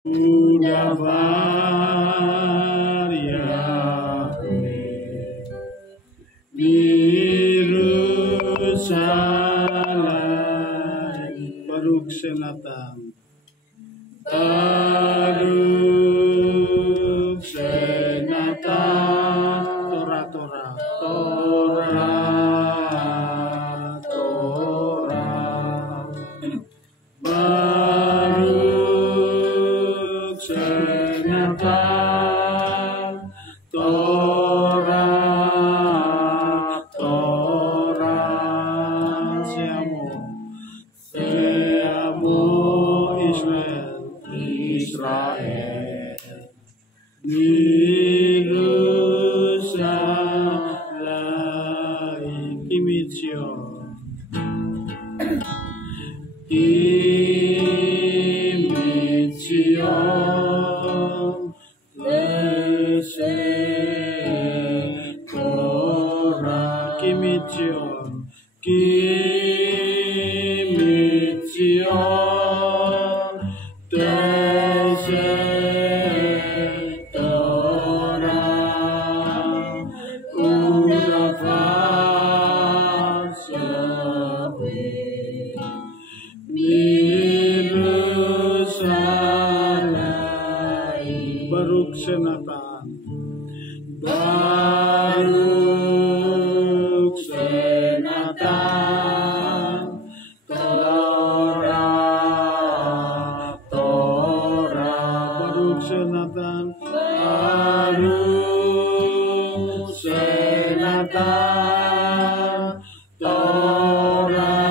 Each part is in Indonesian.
Udafar Yahweh Yerusalem. Baruch Senatan. Baruch Senatan. Torah Torah Torah Torah. Baruch Senatan. Torah Torah. Seamo Israel Yerusalem Kimitzion Lesek Torah Kimitzion Lesek Torah Udafar Yahweh Yerusalem. Baruch Senatan. Baruch Senatan. Torah Torah. Baruch Senatan. Baruch Senatan. Torah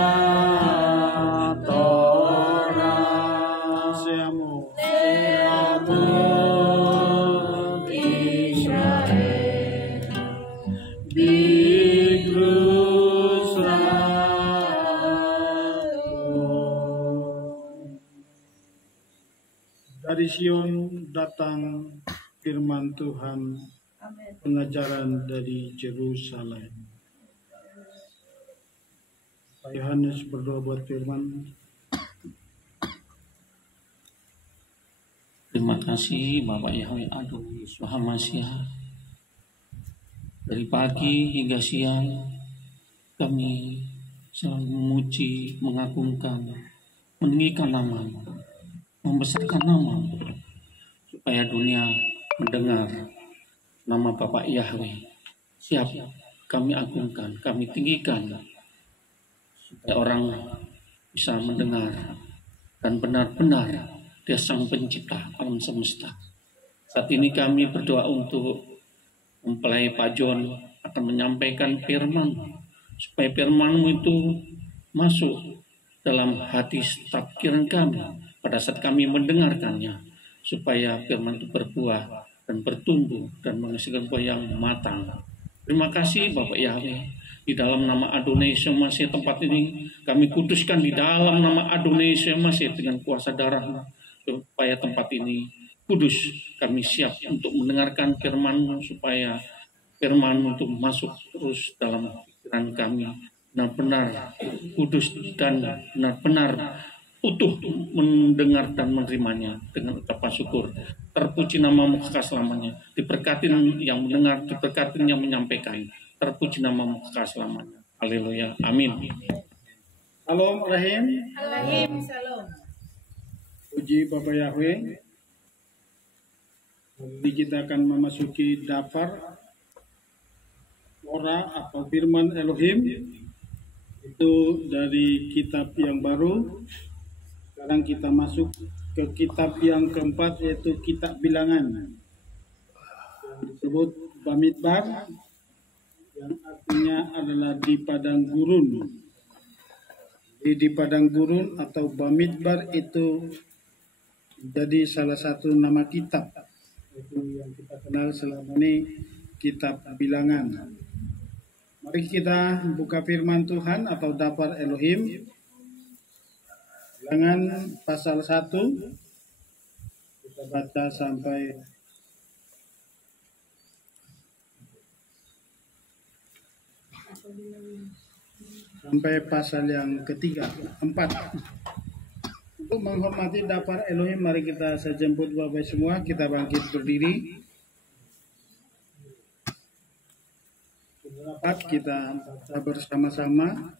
Torah. Seamo Israel Dari Sion datang firman Tuhan, pengajaran dari Yerusalem. Pak Yohanes berdoa buat firman. Terima kasih Bapak Yahweh Adonai Yesus Masiah. Dari pagi hingga siang kami selalu memuji, mengagungkan, meninggikan nama-Mu, membesarkan nama-Mu, supaya dunia mendengar nama Bapak Yahweh. Siap kami agungkan, kami tinggikan, supaya orang bisa mendengar dan benar-benar Dia Sang Pencipta alam semesta. Saat ini kami berdoa untuk mempelai Pak John akan menyampaikan firman, supaya firman-Mu itu masuk dalam hati setiap pikiran kami pada saat kami mendengarkannya, supaya firman itu berbuah dan bertumbuh dan menghasilkan buah yang matang. Terima kasih Bapak Yahweh. Di dalam nama Adonai Yesus Masiah tempat ini kami kuduskan di dalam nama Adonai Yesus Masiah dengan kuasa darah, supaya tempat ini kudus. Kami siap untuk mendengarkan firman-Mu, supaya firman-Mu itu masuk terus dalam pikiran kami, benar-benar kudus dan benar-benar utuh mendengar dan menerimanya dengan ucapan syukur. Terpuji nama-Mu kekal selamanya. Diberkati yang mendengar, diberkati yang menyampaikan. Terpuji nama-Mu kekal selamanya. Haleluya. Amin. Shalom Rahim. Rahim, Shalom. Puji Bapak Yahweh. Jadi kita akan memasuki daftar Torah atau firman Elohim. Itu dari kitab yang baru. Sekarang kita masuk ke kitab yang keempat, yaitu kitab bilangan, yang disebut Bamidbar, yang artinya adalah di padang gurun. Di padang gurun atau Bamidbar itu jadi salah satu nama kitab, itu yang kita kenal selama ini, kitab bilangan. Mari kita buka firman Tuhan atau daftar Elohim. Bilangan pasal 1, kita baca sampai pasal yang ketiga, 4. Untuk menghormati dapar Elohim, mari kita sejemput Bapak semua, kita bangkit berdiri. Dapat kita baca bersama-sama.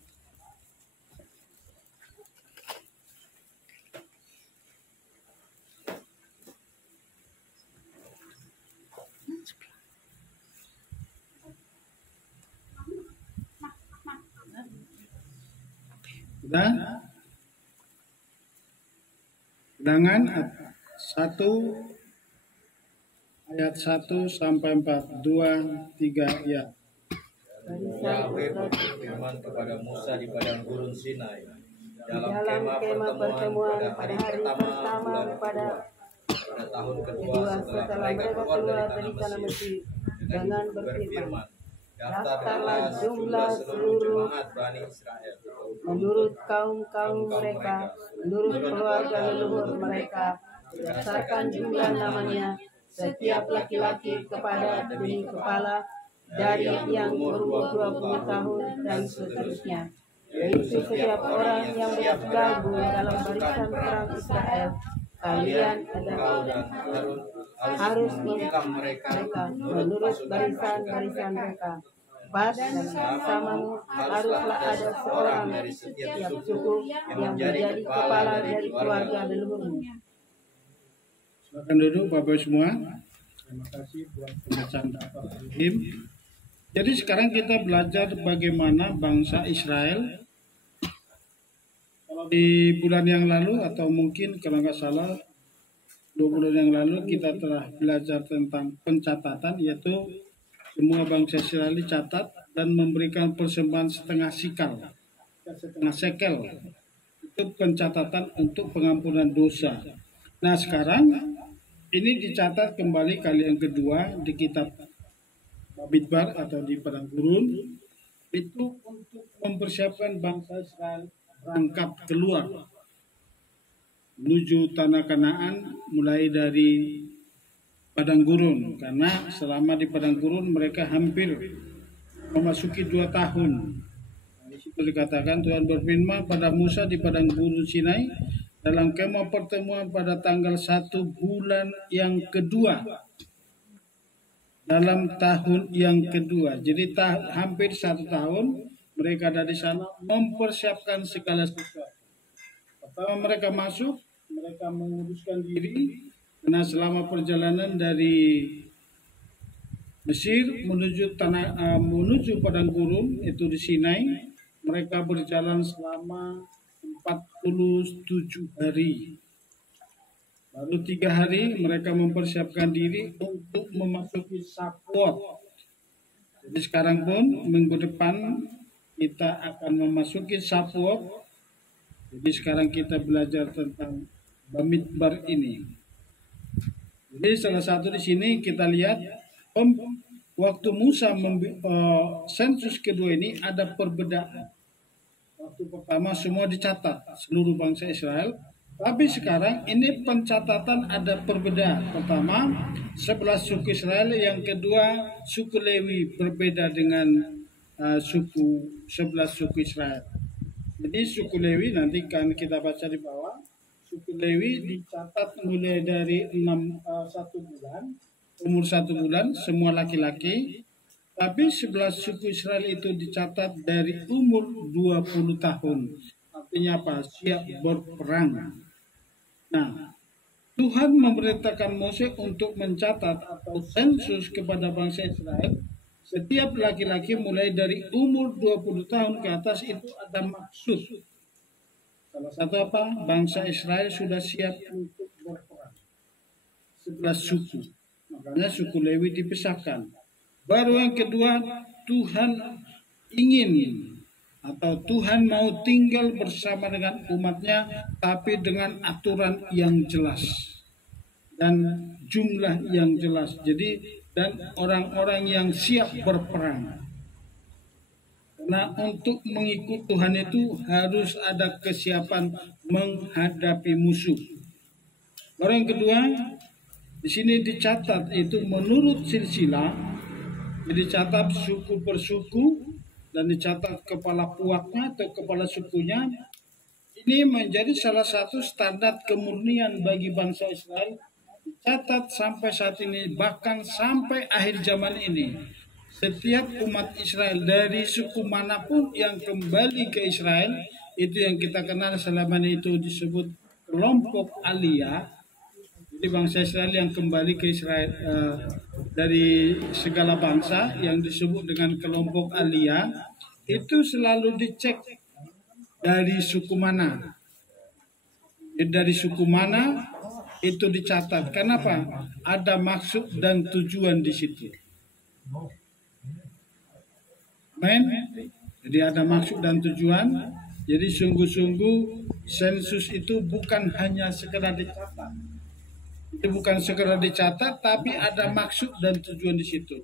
Sudah? Ulangan 1 ayat 1 sampai 4, 2, 3 ya. Yahweh berfirman kepada Musa di padang gurun Sinai dalam kemah pertemuan pada hari pertama pada tahun kedua setelah mereka keluar dari tanah Mesir, dengan berfirman, daftarlah jumlah seluruh jemaat Bani Israel menurut kaum-kaum mereka, menurut keluarga leluhur mereka, berdasarkan jumlah namanya, setiap laki-laki kepada demi kepala, dari yang berumur 20 tahun dan seterusnya, yaitu setiap orang yang bergabung dalam barisan perang Israel. Kalian harus mengikam mereka menurut barisan-barisan mereka. Dan bersamamu haruslah ada seorang dari setiap suku yang menjadi kepala dari keluarga leluhurmu. Silakan duduk Bapak semua. Terima kasih buat pembacaan dapur Elohim. Jadi sekarang kita belajar bagaimana bangsa Israel. Kalau di bulan yang lalu atau mungkin kalau nggak salah 2 bulan yang lalu kita telah belajar tentang pencatatan, yaitu semua bangsa Israel dicatat dan memberikan persembahan setengah sekel. Itu pencatatan untuk pengampunan dosa. Nah sekarang ini dicatat kembali kali yang kedua di kitab Bamidbar atau di padang gurun, itu untuk mempersiapkan bangsa Israel berangkat keluar menuju tanah Kanaan mulai dari padang gurun, karena selama di padang gurun mereka hampir memasuki 2 tahun. Di situ dikatakan Tuhan berfirman pada Musa di padang gurun Sinai dalam kemah pertemuan pada tanggal 1 bulan yang kedua dalam tahun yang kedua. Jadi hampir 1 tahun mereka ada di sana mempersiapkan segala sesuatu. Pertama mereka masuk, mereka menguduskan diri, karena selama perjalanan dari Mesir menuju padang gurun itu di Sinai, mereka berjalan selama 47 hari. Lalu 3 hari mereka mempersiapkan diri untuk memasuki Shavuot. Jadi sekarang pun minggu depan kita akan memasuki Shavuot. Jadi sekarang kita belajar tentang Bamidbar ini. Jadi salah satu di sini kita lihat waktu Musa sensus kedua ini ada perbedaan. Waktu pertama semua dicatat seluruh bangsa Israel. Tapi sekarang ini pencatatan ada perbedaan. Pertama 11 suku Israel, yang kedua suku Lewi berbeda dengan suku 11 suku Israel. Jadi suku Lewi nanti kan kita baca di bawah. Suku Lewi dicatat mulai dari 1 bulan, umur 1 bulan, semua laki-laki. Tapi 11 suku Israel itu dicatat dari umur 20 tahun. Artinya apa? Siap berperang. Nah, Tuhan memerintahkan Mose untuk mencatat atau sensus kepada bangsa Israel. Setiap laki-laki mulai dari umur 20 tahun ke atas itu ada maksud. Salah satu apa? Bangsa Israel sudah siap untuk berperang. 11 suku. Makanya suku Lewi dipisahkan. Baru yang kedua, Tuhan ingin atau Tuhan mau tinggal bersama dengan umatnya, tapi dengan aturan yang jelas dan jumlah yang jelas. Jadi dan orang-orang yang siap berperang. Karena untuk mengikut Tuhan itu harus ada kesiapan menghadapi musuh. Orang kedua, di sini dicatat itu menurut silsilah, dicatat suku per suku dan dicatat kepala puaknya atau kepala sukunya ini menjadi salah satu standar kemurnian bagi bangsa Israel. Catat sampai saat ini, bahkan sampai akhir zaman ini, setiap umat Israel dari suku manapun yang kembali ke Israel, itu yang kita kenal selama ini itu disebut kelompok Aliyah. Jadi bangsa Israel yang kembali ke Israel dari segala bangsa yang disebut dengan kelompok Aliyah, itu selalu dicek dari suku mana. Dari suku mana itu dicatat. Kenapa? Ada maksud dan tujuan di situ. Amin. Jadi ada maksud dan tujuan. Jadi sungguh-sungguh sensus itu bukan hanya sekedar dicatat. Itu bukan sekedar dicatat, tapi ada maksud dan tujuan di situ.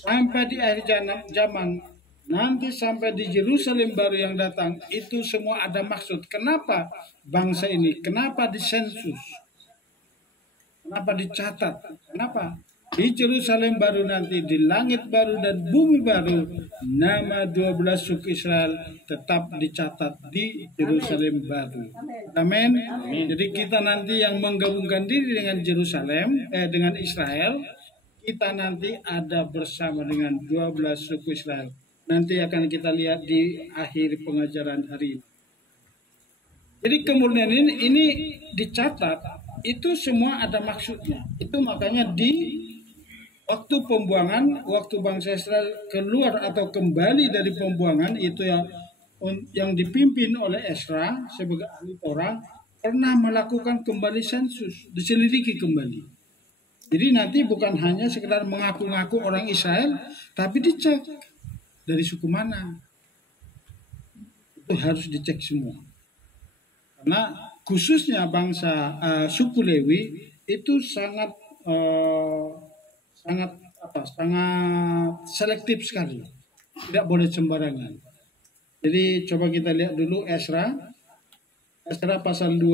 Sampai di akhir zaman, nanti sampai di Yerusalem baru yang datang, itu semua ada maksud. Kenapa bangsa ini? Kenapa disensus? Kenapa dicatat? Kenapa? Di Yerusalem baru nanti, di langit baru dan bumi baru, nama 12 suku Israel tetap dicatat di Yerusalem baru. Amin. Jadi kita nanti yang menggabungkan diri dengan Yerusalem, dengan Israel, kita nanti ada bersama dengan 12 suku Israel. Nanti akan kita lihat di akhir pengajaran hari ini. Jadi kemudian ini dicatat, itu semua ada maksudnya. Itu makanya di waktu pembuangan, waktu bangsa Israel keluar atau kembali dari pembuangan, itu yang dipimpin oleh Ezra sebagai ahli Torah, pernah melakukan kembali sensus, diselidiki kembali. Jadi nanti bukan hanya sekedar mengaku-ngaku orang Israel, tapi dicek dari suku mana. Itu harus dicek semua. Karena khususnya bangsa suku Lewi itu sangat selektif sekali. Tidak boleh sembarangan. Jadi coba kita lihat dulu Ezra pasal 2.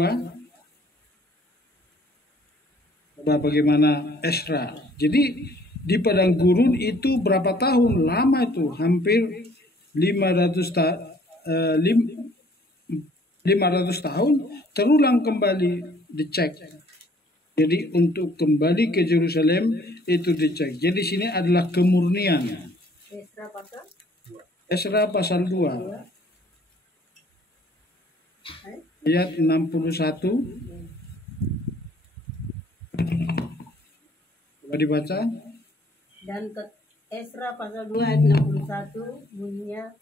Coba bagaimana Ezra. Jadi di padang gurun itu berapa tahun lama itu, hampir 500 tahun terulang kembali dicek. Jadi untuk kembali ke Yerusalem itu dicek. Jadi sini adalah kemurnian. Ezra pasal 2 ayat 61. Coba dibaca. Dan Ezra pasal 2 ayat 61 bunyinya,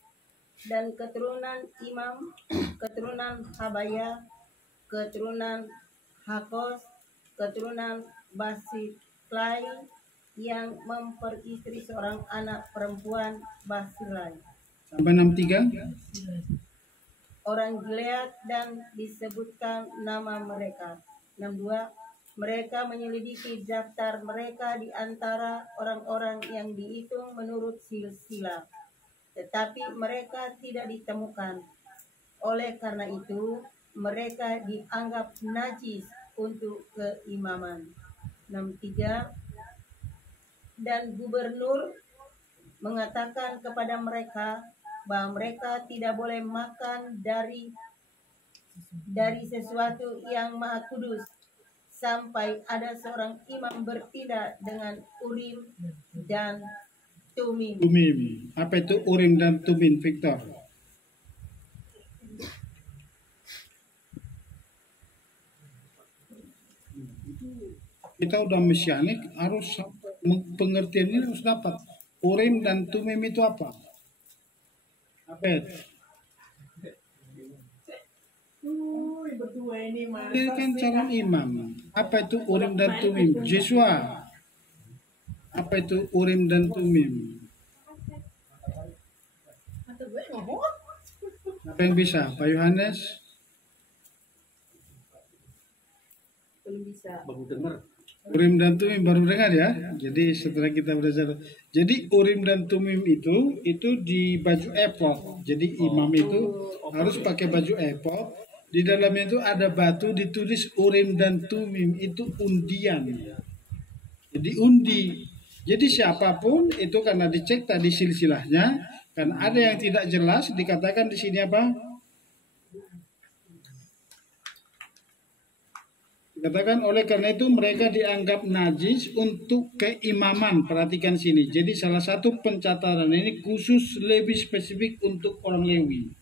dan keturunan Imam, keturunan Habaya, keturunan Hakos, keturunan Basiklai yang memperistri seorang anak perempuan Basilai. Sampai 63. Orang Gilead dan disebutkan nama mereka. 62. Mereka menyelidiki daftar mereka di antara orang-orang yang dihitung menurut silsilah, tetapi mereka tidak ditemukan. Oleh karena itu, mereka dianggap najis untuk keimaman. 63. Dan gubernur mengatakan kepada mereka bahwa mereka tidak boleh makan dari sesuatu yang maha kudus, sampai ada seorang imam bertindak dengan Urim dan Tumim. Apa itu Urim dan Tumim, Victor? Kita udah mesianik, harus pengertian ini harus dapat. Urim dan Tumim itu apa? Apa itu? Ini kan calon imam. Apa itu Urim dan Tumim? Joshua. Apa itu Urim dan Tumim? Apa yang bisa? Pak Yohanes? Belum bisa. Urim dan Tumim baru dengar ya. Jadi setelah kita belajar, jadi Urim dan Tumim itu di baju efod. Jadi imam itu harus pakai baju efod. Di dalamnya itu ada batu ditulis Urim dan Tumim, itu undian. Jadi undi. Jadi siapapun itu karena dicek tadi silsilahnya, kan ada yang tidak jelas dikatakan di sini apa? Katakan oleh karena itu mereka dianggap najis untuk keimaman. Perhatikan sini. Jadi salah satu pencatatan ini khusus lebih spesifik untuk orang Lewi.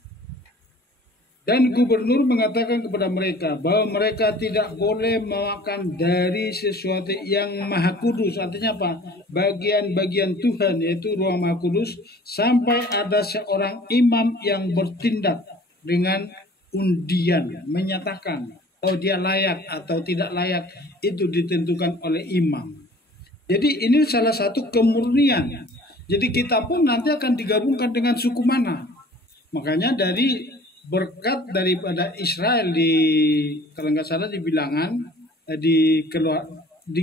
Dan gubernur mengatakan kepada mereka bahwa mereka tidak boleh memakan dari sesuatu yang maha kudus. Artinya apa? Bagian-bagian Tuhan, yaitu Ruah Maha Kudus, sampai ada seorang imam yang bertindak dengan undian, menyatakan oh dia layak atau tidak layak, itu ditentukan oleh imam. Jadi ini salah satu kemurnian. Jadi kita pun nanti akan digabungkan dengan suku mana. Makanya dari berkat daripada Israel kalau nggak salah di Bilangan, di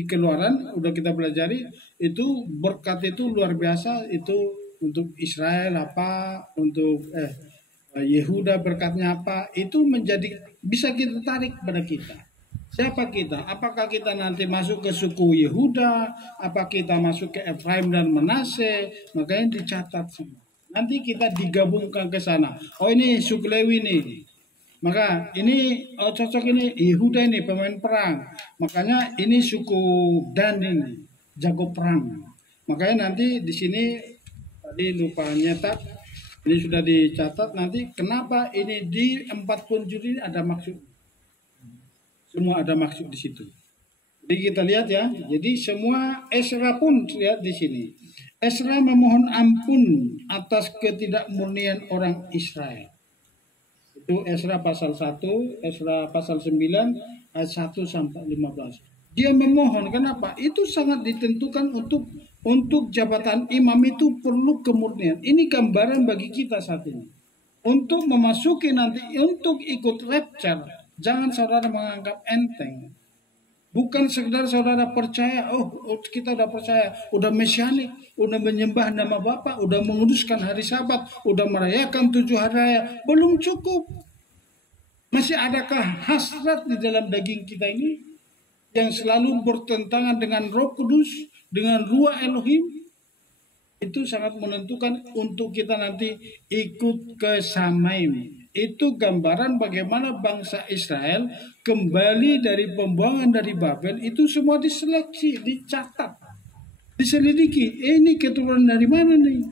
Keluaran udah kita pelajari, itu berkat itu luar biasa. Itu untuk Israel apa, untuk Yehuda berkatnya apa, itu bisa kita tarik pada kita. Siapa kita? Apakah kita nanti masuk ke suku Yehuda? Apa kita masuk ke Efraim dan Manase? Makanya dicatat semua. Nanti kita digabungkan ke sana. Oh ini suku Lewi nih. Maka ini cocok ini Yehuda ini pemain perang. Makanya ini suku Dan ini jago perang. Makanya nanti di sini tadi lupa nyetak. Ini sudah dicatat nanti kenapa ini di 40 juri ada maksud. Semua ada maksud di situ. Jadi kita lihat ya. Jadi semua Esra pun lihat di sini. Esra memohon ampun atas ketidakmurnian orang Israel. Itu Esra pasal 1, Esra pasal 9 ayat 1 sampai 15. Dia memohon, kenapa? Itu sangat ditentukan untuk jabatan imam itu perlu kemurnian. Ini gambaran bagi kita saat ini. Untuk memasuki nanti, untuk ikut rapture, jangan saudara menganggap enteng. Bukan sekedar saudara percaya, oh kita udah percaya, udah mesianik, udah menyembah nama Bapa, udah menguduskan hari Sabat, udah merayakan 7 hari raya. Belum cukup. Masih adakah hasrat di dalam daging kita ini yang selalu bertentangan dengan Roh Kudus, dengan Ruah Elohim? Itu sangat menentukan untuk kita nanti ikut ke Samaim. Itu gambaran bagaimana bangsa Israel kembali dari pembuangan dari Babel, itu semua diseleksi, dicatat, diselidiki. Ini keturunan dari mana nih?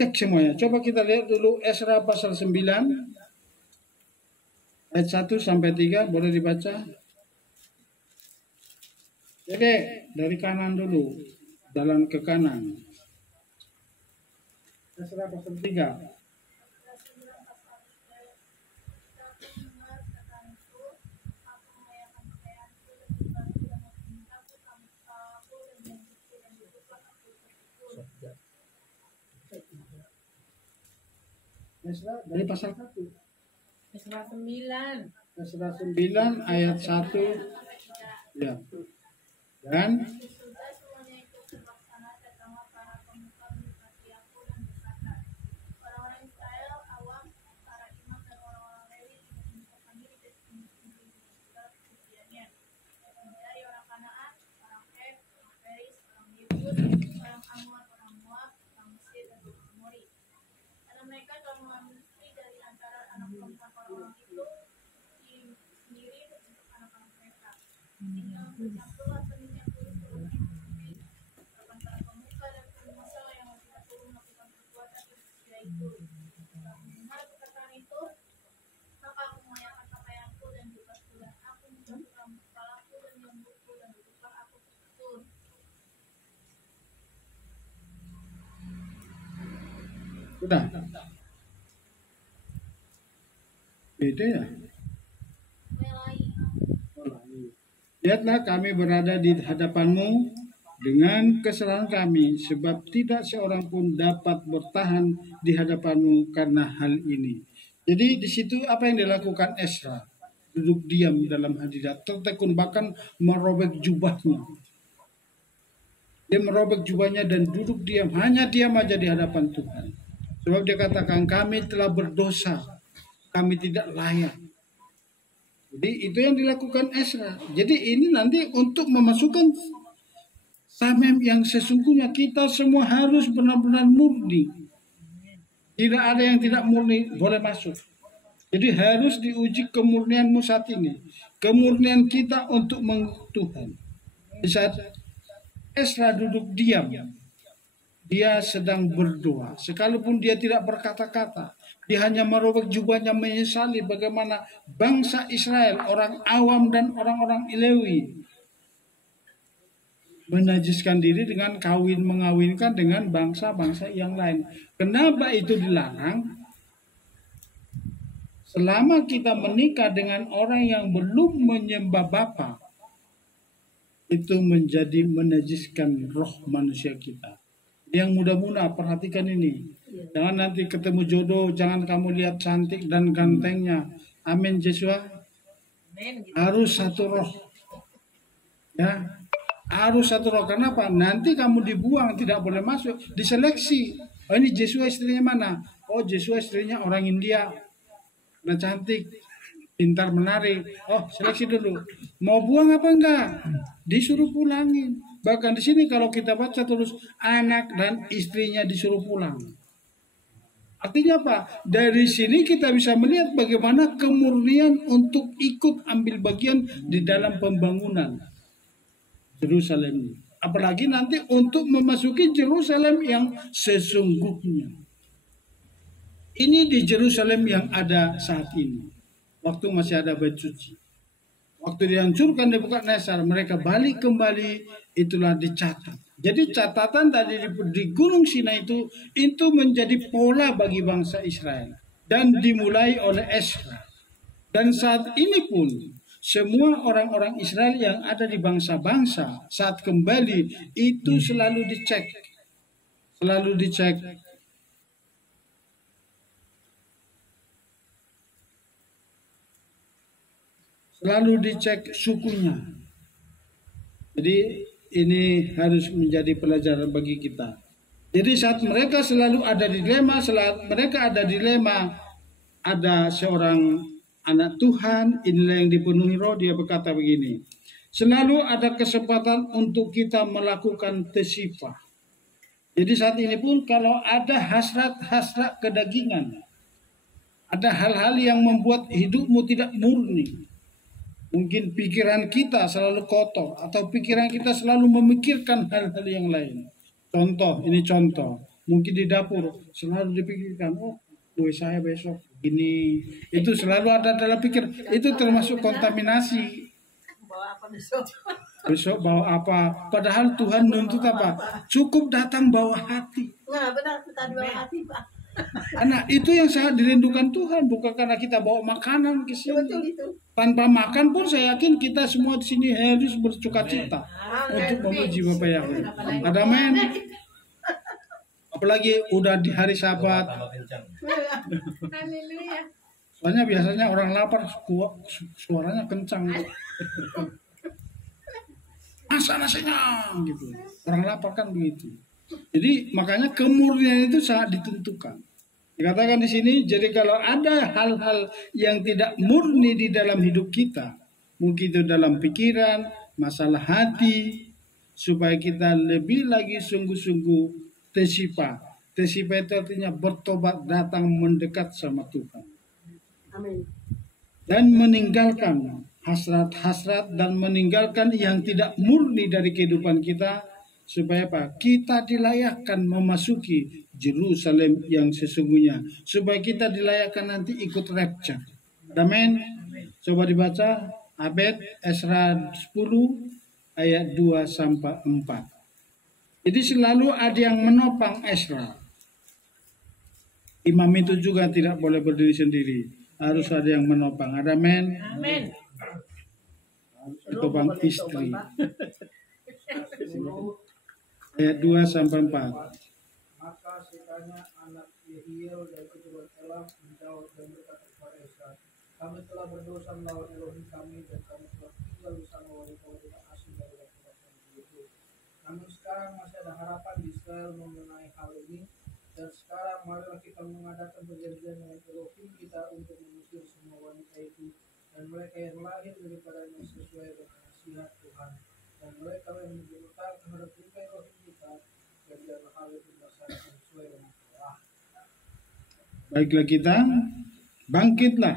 Cek semuanya. Coba kita lihat dulu Esra pasal 9 ayat 1 sampai 3, boleh dibaca. Jadi dari kanan dulu, jalan ke kanan. Esra pasal 3. Esra dari pasal 1. Esra 9. Esra 9 ayat 1. Ya. Dan sudah. Beda ya? Lihatlah kami berada di hadapanmu dengan kesalahan kami, sebab tidak seorang pun dapat bertahan di hadapanmu karena hal ini. Jadi di situ apa yang dilakukan Esra? Duduk diam dalam hadirat, tertekun, bahkan merobek jubahnya. Dia merobek jubahnya dan duduk diam, hanya diam aja di hadapan Tuhan. Sebab dia katakan kami telah berdosa, kami tidak layak. Jadi itu yang dilakukan Esra. Jadi ini nanti untuk memasukkan Samaim yang sesungguhnya, kita semua harus benar-benar murni. Tidak ada yang tidak murni boleh masuk. Jadi harus diuji kemurnianmu saat ini. kemurnian kita untuk mengikut Tuhan. Di saat Ezra duduk diam, dia sedang berdoa. Sekalipun dia tidak berkata-kata, dia hanya merobek jubahnya menyesali bagaimana bangsa Israel, orang awam dan orang-orang Lewi menajiskan diri dengan mengawinkan dengan bangsa-bangsa yang lain. Kenapa itu dilarang? Selama kita menikah dengan orang yang belum menyembah Bapa, itu menjadi menajiskan roh manusia kita. Yang muda-muda perhatikan ini. Jangan nanti ketemu jodoh, jangan kamu lihat cantik dan gantengnya. Amin Yesus. Harus satu roh. Ya. Harus satu roh. Kenapa? Nanti kamu dibuang, tidak boleh masuk, diseleksi. Oh, ini Yesus istrinya mana? Oh, Yesus istrinya orang India. Nah, cantik, pintar menari. Oh, seleksi dulu. Mau buang apa enggak? Disuruh pulangin. Bahkan di sini kalau kita baca terus, anak dan istrinya disuruh pulang. Artinya apa? Dari sini kita bisa melihat bagaimana kemurnian untuk ikut ambil bagian di dalam pembangunan Yerusalem. Apalagi nanti untuk memasuki Yerusalem yang sesungguhnya. Ini di Yerusalem yang ada saat ini. Waktu masih ada bait suci. Waktu dihancurkan Nebukadnezar, mereka balik kembali, itulah dicatat. Jadi catatan tadi di Gunung Sinai itu menjadi pola bagi bangsa Israel. Dan dimulai oleh Ezra. Dan saat ini pun, semua orang-orang Israel yang ada di bangsa-bangsa saat kembali itu selalu dicek. Selalu dicek. Selalu dicek sukunya. Jadi ini harus menjadi pelajaran bagi kita. Jadi saat mereka selalu ada dilema, ada seorang anak Tuhan, inilah yang dipenuhi roh, dia berkata begini. Selalu ada kesempatan untuk kita melakukan tesifah. Jadi saat ini pun kalau ada hasrat-hasrat kedagingan, ada hal-hal yang membuat hidupmu tidak murni. Mungkin pikiran kita selalu kotor, atau pikiran kita selalu memikirkan hal-hal yang lain. Ini contoh. Mungkin di dapur selalu dipikirkan, oh kue saya besok gini. Itu selalu ada dalam pikir. Itu termasuk kontaminasi. Bawa apa besok? Besok bawa apa? Padahal Tuhan menuntut apa? Cukup datang bawa hati. Nah benar, kita bawa hati Pak. Karena itu yang sangat dirindukan Tuhan, bukan karena kita bawa makanan ke sini. Betul itu. Tanpa makan pun saya yakin kita semua di sini harus bersukacita untuk memuji Bapa Yahweh. Ada men. Apalagi udah di hari Sabat. Haleluya. Soalnya biasanya orang lapar suaranya kencang. Masa nasinya gitu. Orang lapar kan begitu. Jadi makanya kemurnian itu sangat ditentukan. Dikatakan di sini, jadi kalau ada hal-hal yang tidak murni di dalam hidup kita, mungkin itu dalam pikiran, masalah hati, supaya kita lebih lagi sungguh-sungguh tesifah. Tesifah itu artinya bertobat, datang mendekat sama Tuhan. Amin. Dan meninggalkan hasrat-hasrat dan meninggalkan yang tidak murni dari kehidupan kita, supaya apa? Kita dilayakkan memasuki Yerusalem yang sesungguhnya, supaya kita dilayakkan nanti ikut rapture. Amin. Coba dibaca Abed Ezra 10 ayat 2 sampai 4. Jadi selalu ada yang menopang Ezra. Imam itu juga tidak boleh berdiri sendiri, harus ada yang menopang. Amin. Amin. Menopang istri. Ayat 2 sampai 4. Maka sekanya anak Yehiel dari keturunan Elam menjawab dan berkata kepada Ezra, kami telah berdosa melawan Elohim kami dan kami telah tinggal bersama wanita-wanita asing dari laki-laki itu. Namun sekarang masih ada harapan di Israel mengenai hal ini, dan sekarang marilah kita mengadakan perjanjian dengan Elohim kita untuk mengusir semua wanita itu dan mereka yang lahir daripadanya sesuai dengan nasihat Tuhan, dan mereka yang berhutang terhadap perintah Elohim kita, dan biarlah hal itu dilaksanakan sesuai dengan Torah. Baiklah kita, bangkitlah.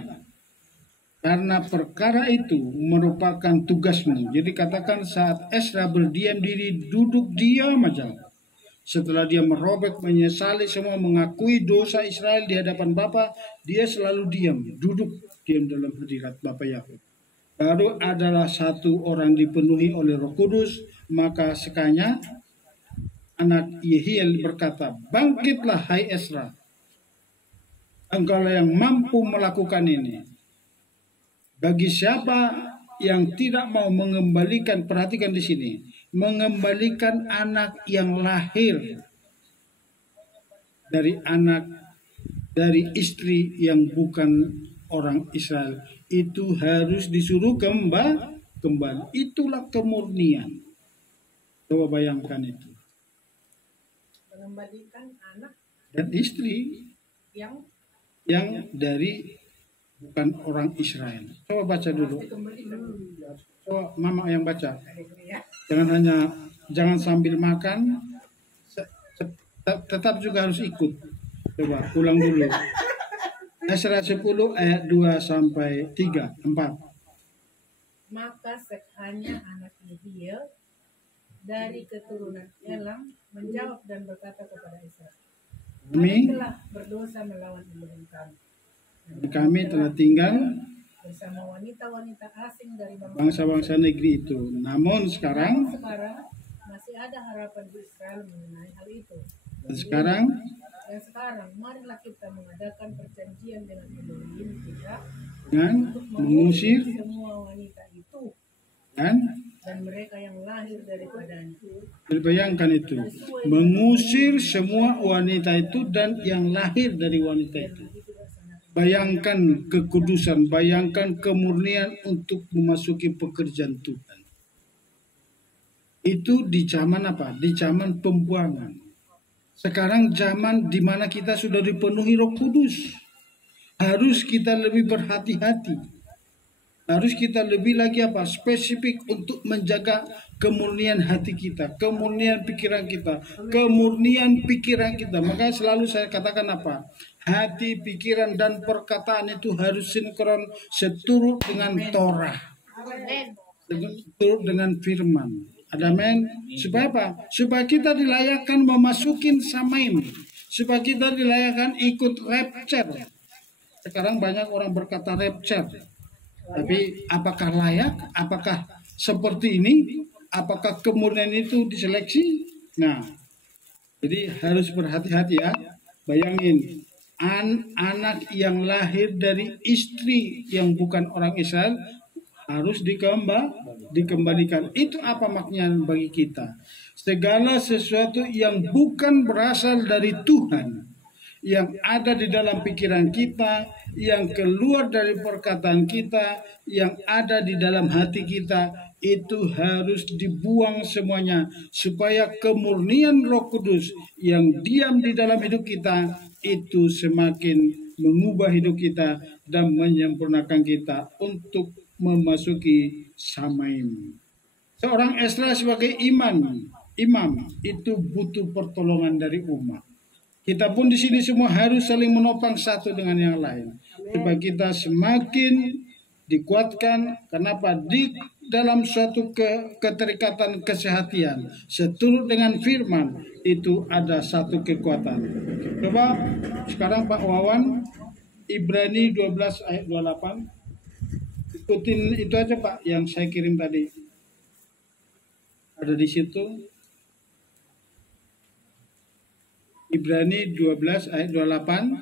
Karena perkara itu merupakan tugasmu. Jadi katakan saat Ezra berdiam diri, duduk diam aja. Setelah dia merobek, menyesali semua, mengakui dosa Israel di hadapan Bapa, dia selalu diam, duduk diam dalam hadirat Bapa Yahweh. Baru adalah satu orang dipenuhi oleh Roh Kudus, maka sekanya anak Yehiel berkata, bangkitlah hai Ezra, engkau yang mampu melakukan ini. Bagi siapa yang tidak mau mengembalikan, perhatikan di sini, mengembalikan anak yang lahir dari istri yang bukan orang Israel, itu harus disuruh kembali. Itulah kemurnian. Coba bayangkan itu. Mengembalikan anak Dan istri yang yang dari bukan orang Israel. Coba baca dulu. Coba mama yang baca. Jangan sambil makan. Tetap juga harus ikut. Coba ulang dulu. Ezra 10 ayat 2 sampai 3, 4. maka sekanya anak Yehiel dari keturunan Elam menjawab dan berkata kepada Ezra, kami telah berdosa melawan Elohim kami. Kami telah tinggal Bersama wanita-wanita asing dari bangsa-bangsa negeri itu. Namun sekarang masih ada harapan di Israel mengenai hal itu. dan sekarang Marilah kita mengadakan perjanjian dengan Elohim kita dengan mengusir semua wanita itu dan mereka yang lahir daripadanya. Bayangkan itu, mengusir semua wanita itu dan yang lahir dari wanita itu. Bayangkan kekudusan, bayangkan kemurnian untuk memasuki pekerjaan Tuhan. Itu di zaman apa? Di zaman pembuangan. Sekarang zaman di mana kita sudah dipenuhi Roh Kudus. Harus kita lebih berhati-hati. Harus kita lebih lagi apa? Spesifik untuk menjaga kemurnian hati kita, kemurnian pikiran kita, kemurnian pikiran kita. Makanya selalu saya katakan apa? Hati, pikiran, dan perkataan itu harus sinkron, seturut dengan Torah, seturut dengan firman. Ada men? Supaya apa? Supaya kita dilayakkan memasukin samaim. Supaya kita dilayakkan ikut rapture. Sekarang banyak orang berkata rapture. Tapi apakah layak? Apakah seperti ini? Apakah kemurnian itu diseleksi? Nah, jadi harus berhati-hati ya. Bayangin, anak yang lahir dari istri yang bukan orang Israel harus dikembalikan. Itu apa maknanya bagi kita? Segala sesuatu yang bukan berasal dari Tuhan, yang ada di dalam pikiran kita, yang keluar dari perkataan kita, yang ada di dalam hati kita, itu harus dibuang semuanya, supaya kemurnian Roh Kudus yang diam di dalam hidup kita itu semakin mengubah hidup kita dan menyempurnakan kita untuk memasuki samaim. Seorang Ezra sebagai imam itu butuh pertolongan dari umat. Kita pun di sini semua harus saling menopang satu dengan yang lain, supaya kita semakin dikuatkan. Kenapa? Di dalam suatu keterikatan kesehatian, seturut dengan firman, itu ada satu kekuatan. Coba sekarang Pak Wawan, Ibrani 12 ayat 28. Ikutin itu aja Pak yang saya kirim tadi. Ada di situ. Ibrani 12 ayat 28.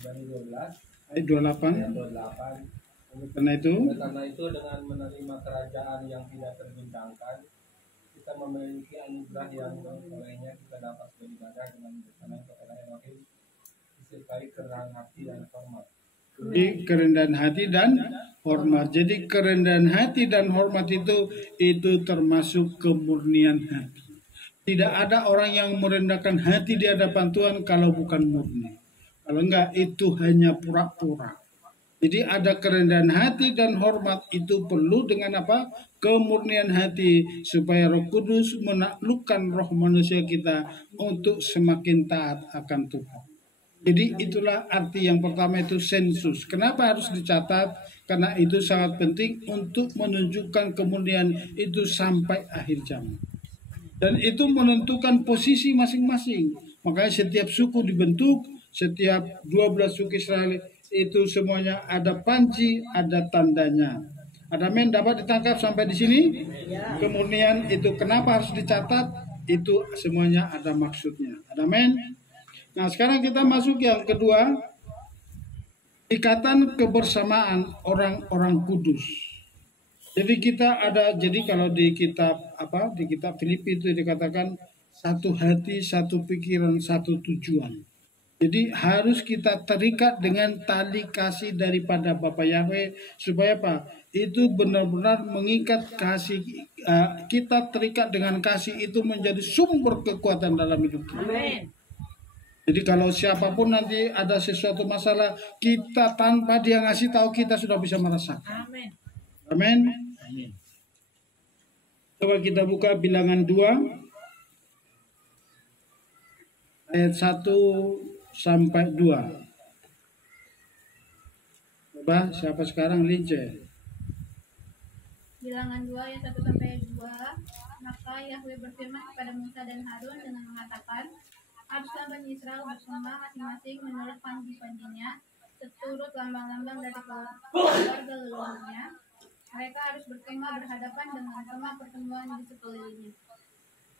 Ibrani 12 ayat 28. Karena itu dengan menerima kerajaan yang tidak terbincangkan, kita memiliki anugerah yang olehnya kita dapat beribadah dengan berkenan kepada Elohim, disertai kerendahan hati dan hormat. Jadi kerendahan hati dan hormat. Jadi kerendahan hati dan hormat itu termasuk kemurnian hati. Tidak ada orang yang merendahkan hati di hadapan Tuhan kalau bukan murni. Kalau enggak, itu hanya pura-pura. Jadi ada kerendahan hati dan hormat itu perlu dengan apa? Kemurnian hati supaya Roh Kudus menaklukkan roh manusia kita untuk semakin taat akan Tuhan. Jadi itulah arti yang pertama itu sensus. Kenapa harus dicatat? Karena itu sangat penting untuk menunjukkan kemurnian itu sampai akhir zaman. Dan itu menentukan posisi masing-masing. Makanya setiap suku dibentuk, setiap 12 suku Israel itu semuanya ada panci, ada tandanya. Ada men dapat ditangkap sampai di sini? Kemurnian itu kenapa harus dicatat? Itu semuanya ada maksudnya. Ada men? Nah, sekarang kita masuk yang kedua, ikatan kebersamaan orang-orang kudus. Jadi kita ada, jadi kalau di kitab Filipi itu dikatakan satu hati, satu pikiran, satu tujuan. Jadi harus kita terikat dengan tali kasih daripada Bapa Yahweh supaya apa? Itu benar-benar mengikat kasih, kita terikat dengan kasih itu menjadi sumber kekuatan dalam hidup kita. Amin. Jadi kalau siapapun nanti ada sesuatu masalah, kita tanpa dia ngasih tahu kita sudah bisa merasakan. Amin. Amin. Coba kita buka Bilangan 2 ayat 1 sampai 2. Coba siapa sekarang Lince? Bilangan 2 ayat 1 sampai 2. Maka Yahweh berfirman kepada Musa dan Harun dengan mengatakan, haruslah Bani Israel bersama masing-masing menurut panji-panjinya, seturut lambang-lambang dari keluarga leluhurnya. Mereka harus berkemah berhadapan dengan kemah pertemuan di sekelilingnya.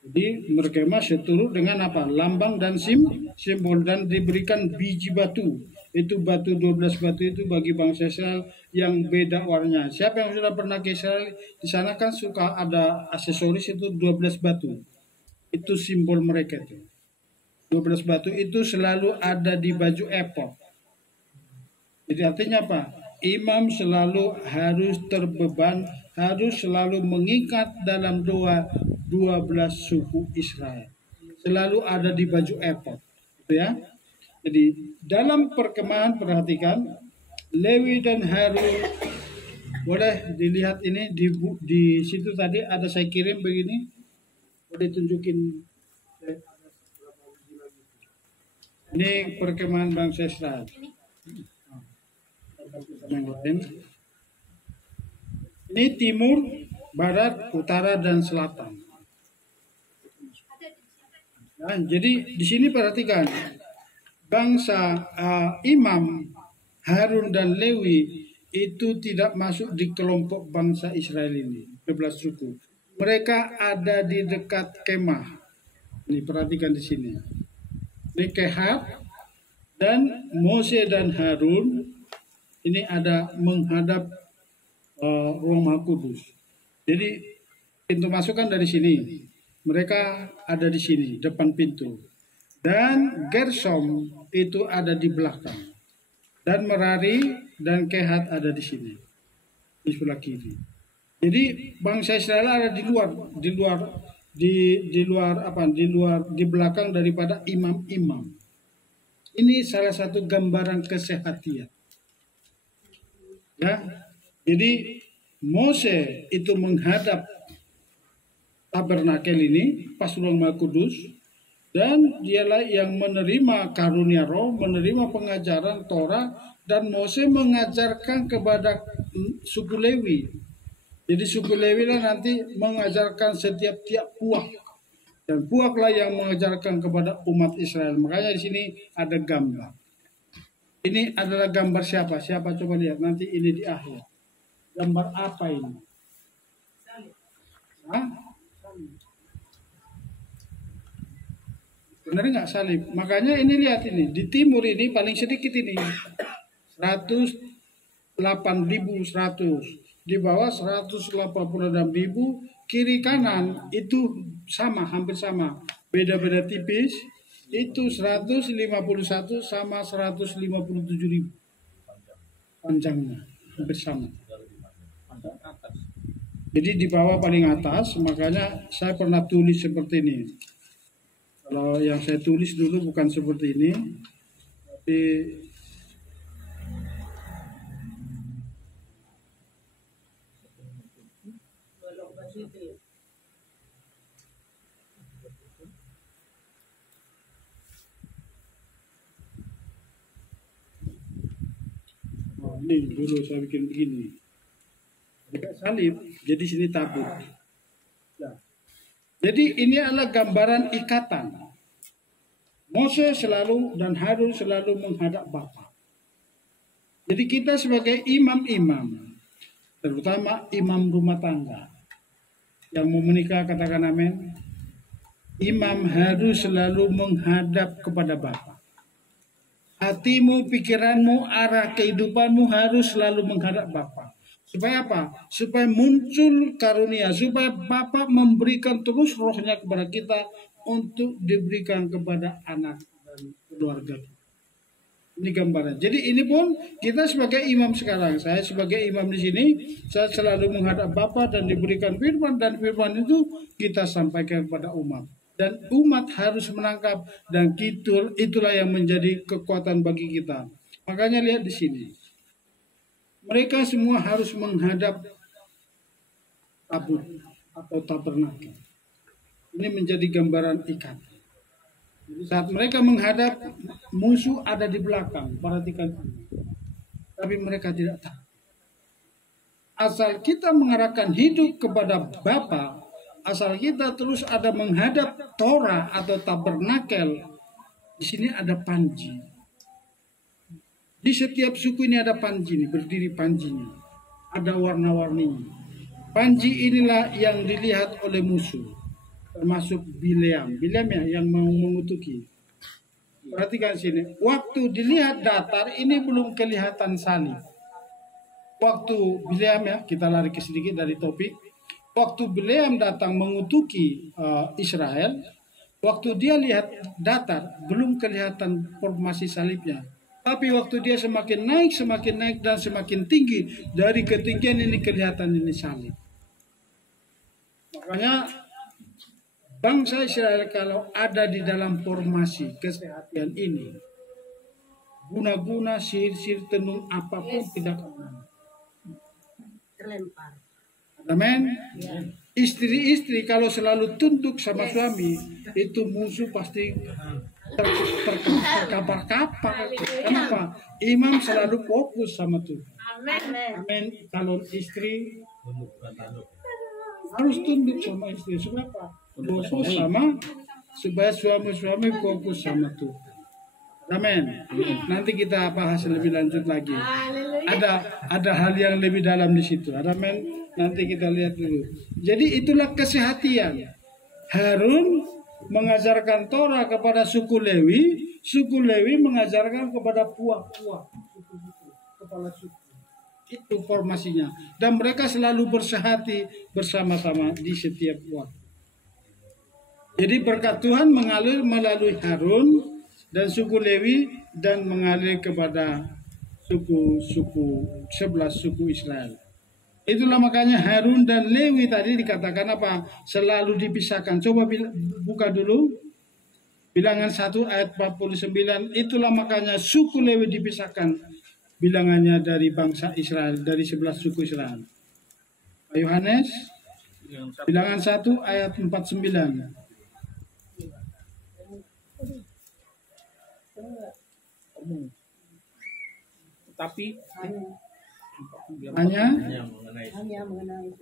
Jadi berkemah seturut dengan apa? Lambang dan simbol, dan diberikan biji batu. Itu batu 12 batu itu bagi bangsa Israel yang beda warnanya. Siapa yang sudah pernah ke Israel? Di sana kan suka ada aksesoris itu 12 batu. Itu simbol mereka itu. 12 batu itu selalu ada di baju efod. Jadi artinya apa? Imam selalu harus terbeban, harus selalu mengikat dalam doa 12 suku Israel. Selalu ada di baju efod. Ya. Jadi dalam perkemahan perhatikan Lewi dan Harun, boleh dilihat ini di situ tadi ada saya kirim begini. Boleh tunjukin. Ini perkemahan bangsa Israel. Ini timur, barat, utara, dan selatan. Nah, jadi di sini perhatikan bangsa Imam Harun dan Lewi itu tidak masuk di kelompok bangsa Israel ini, 12 suku. Mereka ada di dekat kemah. Ini perhatikan di sini. Ini Kehat dan Mose dan Harun ini ada menghadap Ruang Maha Kudus. Jadi pintu masuk kan dari sini. Mereka ada di sini, depan pintu. Dan Gersom itu ada di belakang. Dan Merari dan Kehat ada di sini. Di sebelah kiri. Jadi bangsa Israel ada di belakang daripada imam-imam. Ini salah satu gambaran kesehatian. Ya. Jadi Mose itu menghadap tabernakel ini pas Ruang Maha Kudus, dan dialah yang menerima karunia roh, menerima pengajaran Torah, dan Mose mengajarkan kepada suku Lewi. Jadi suku Lewi lah nanti mengajarkan setiap puak, dan puaklah yang mengajarkan kepada umat Israel. Makanya di sini ada gambar. Ini adalah gambar siapa? Siapa coba lihat nanti ini di akhir. Gambar apa ini? Hah? Benar nggak salib? Makanya ini lihat ini di timur ini paling sedikit ini 108.100, di bawah 186.000, kiri kanan itu sama, hampir sama, beda-beda tipis. Itu 151 sama 157.000 panjangnya, hampir sama. Jadi di bawah paling atas, makanya saya pernah tulis seperti ini. Kalau yang saya tulis dulu bukan seperti ini, tapi positif. Oh, ini dulu saya bikin begini. Dekat salib, jadi sini tabut. Ya. Jadi ini adalah gambaran ikatan. Moses selalu dan Harun selalu menghadap Bapa. Jadi kita sebagai imam-imam, terutama imam rumah tangga, yang mau menikah katakan amin. Imam harus selalu menghadap kepada Bapa. Hatimu, pikiranmu, arah kehidupanmu harus selalu menghadap Bapa. Supaya apa? Supaya muncul karunia, supaya Bapa memberikan terus rohnya kepada kita untuk diberikan kepada anak dan keluarga. Ini gambaran. Jadi ini pun kita sebagai imam sekarang, saya sebagai imam di sini, saya selalu menghadap Bapa dan diberikan firman, dan firman itu kita sampaikan kepada umat. Dan umat harus menangkap, dan itulah yang menjadi kekuatan bagi kita. Makanya lihat di sini. Mereka semua harus menghadap tabut atau tabernakel. Ini menjadi gambaran ikat. Saat mereka menghadap, musuh ada di belakang, perhatikan. Tapi mereka tidak tahu. Asal kita mengarahkan hidup kepada Bapa, asal kita terus ada menghadap Torah atau tabernakel, di sini ada panji. Di setiap suku ini ada panji, nih, berdiri panjinya. Ada warna-warninya. Panji inilah yang dilihat oleh musuh. Termasuk Bileam ya yang mau mengutuki. Perhatikan sini, waktu dilihat datar ini belum kelihatan salib. Waktu Bileam ya, kita lari ke sedikit dari topik. Waktu Bileam datang mengutuki Israel, waktu dia lihat datar belum kelihatan formasi salibnya. Tapi waktu dia semakin naik dan semakin tinggi, dari ketinggian ini kelihatan ini salib. Makanya bangsa Israel kalau ada di dalam formasi kesehatan ini, guna-guna sihir-sihir tenung apapun tidak akan Terlempar. Amin. Istri-istri kalau selalu tunduk sama suami, itu musuh pasti terkapar-kapar. Kenapa? Imam selalu fokus sama Tuhan. Amin. Kalau istri harus tunduk sama istri. Supaya apa? Fokus supaya suami-suami fokus sama Tuhan. Amin. Nanti kita bahas lebih lanjut lagi. Ada hal yang lebih dalam di situ. Amin. Nanti kita lihat dulu. Jadi itulah kesehatan. Harun mengajarkan Torah kepada suku Lewi mengajarkan kepada puak-puak, suku-suku, kepala suku. Itu formasinya. Dan mereka selalu bersehati bersama-sama di setiap waktu. Jadi berkat Tuhan mengalir melalui Harun dan suku Lewi dan mengalir kepada suku-suku 11 suku Israel. Itulah makanya Harun dan Lewi tadi dikatakan apa? Selalu dipisahkan. Coba buka dulu. Bilangan 1 ayat 49. Itulah makanya suku Lewi dipisahkan. Bilangannya dari bangsa Israel. Dari 11 suku Israel. Yohanes. Bilangan 1 ayat 49. Tapi hanya mengenai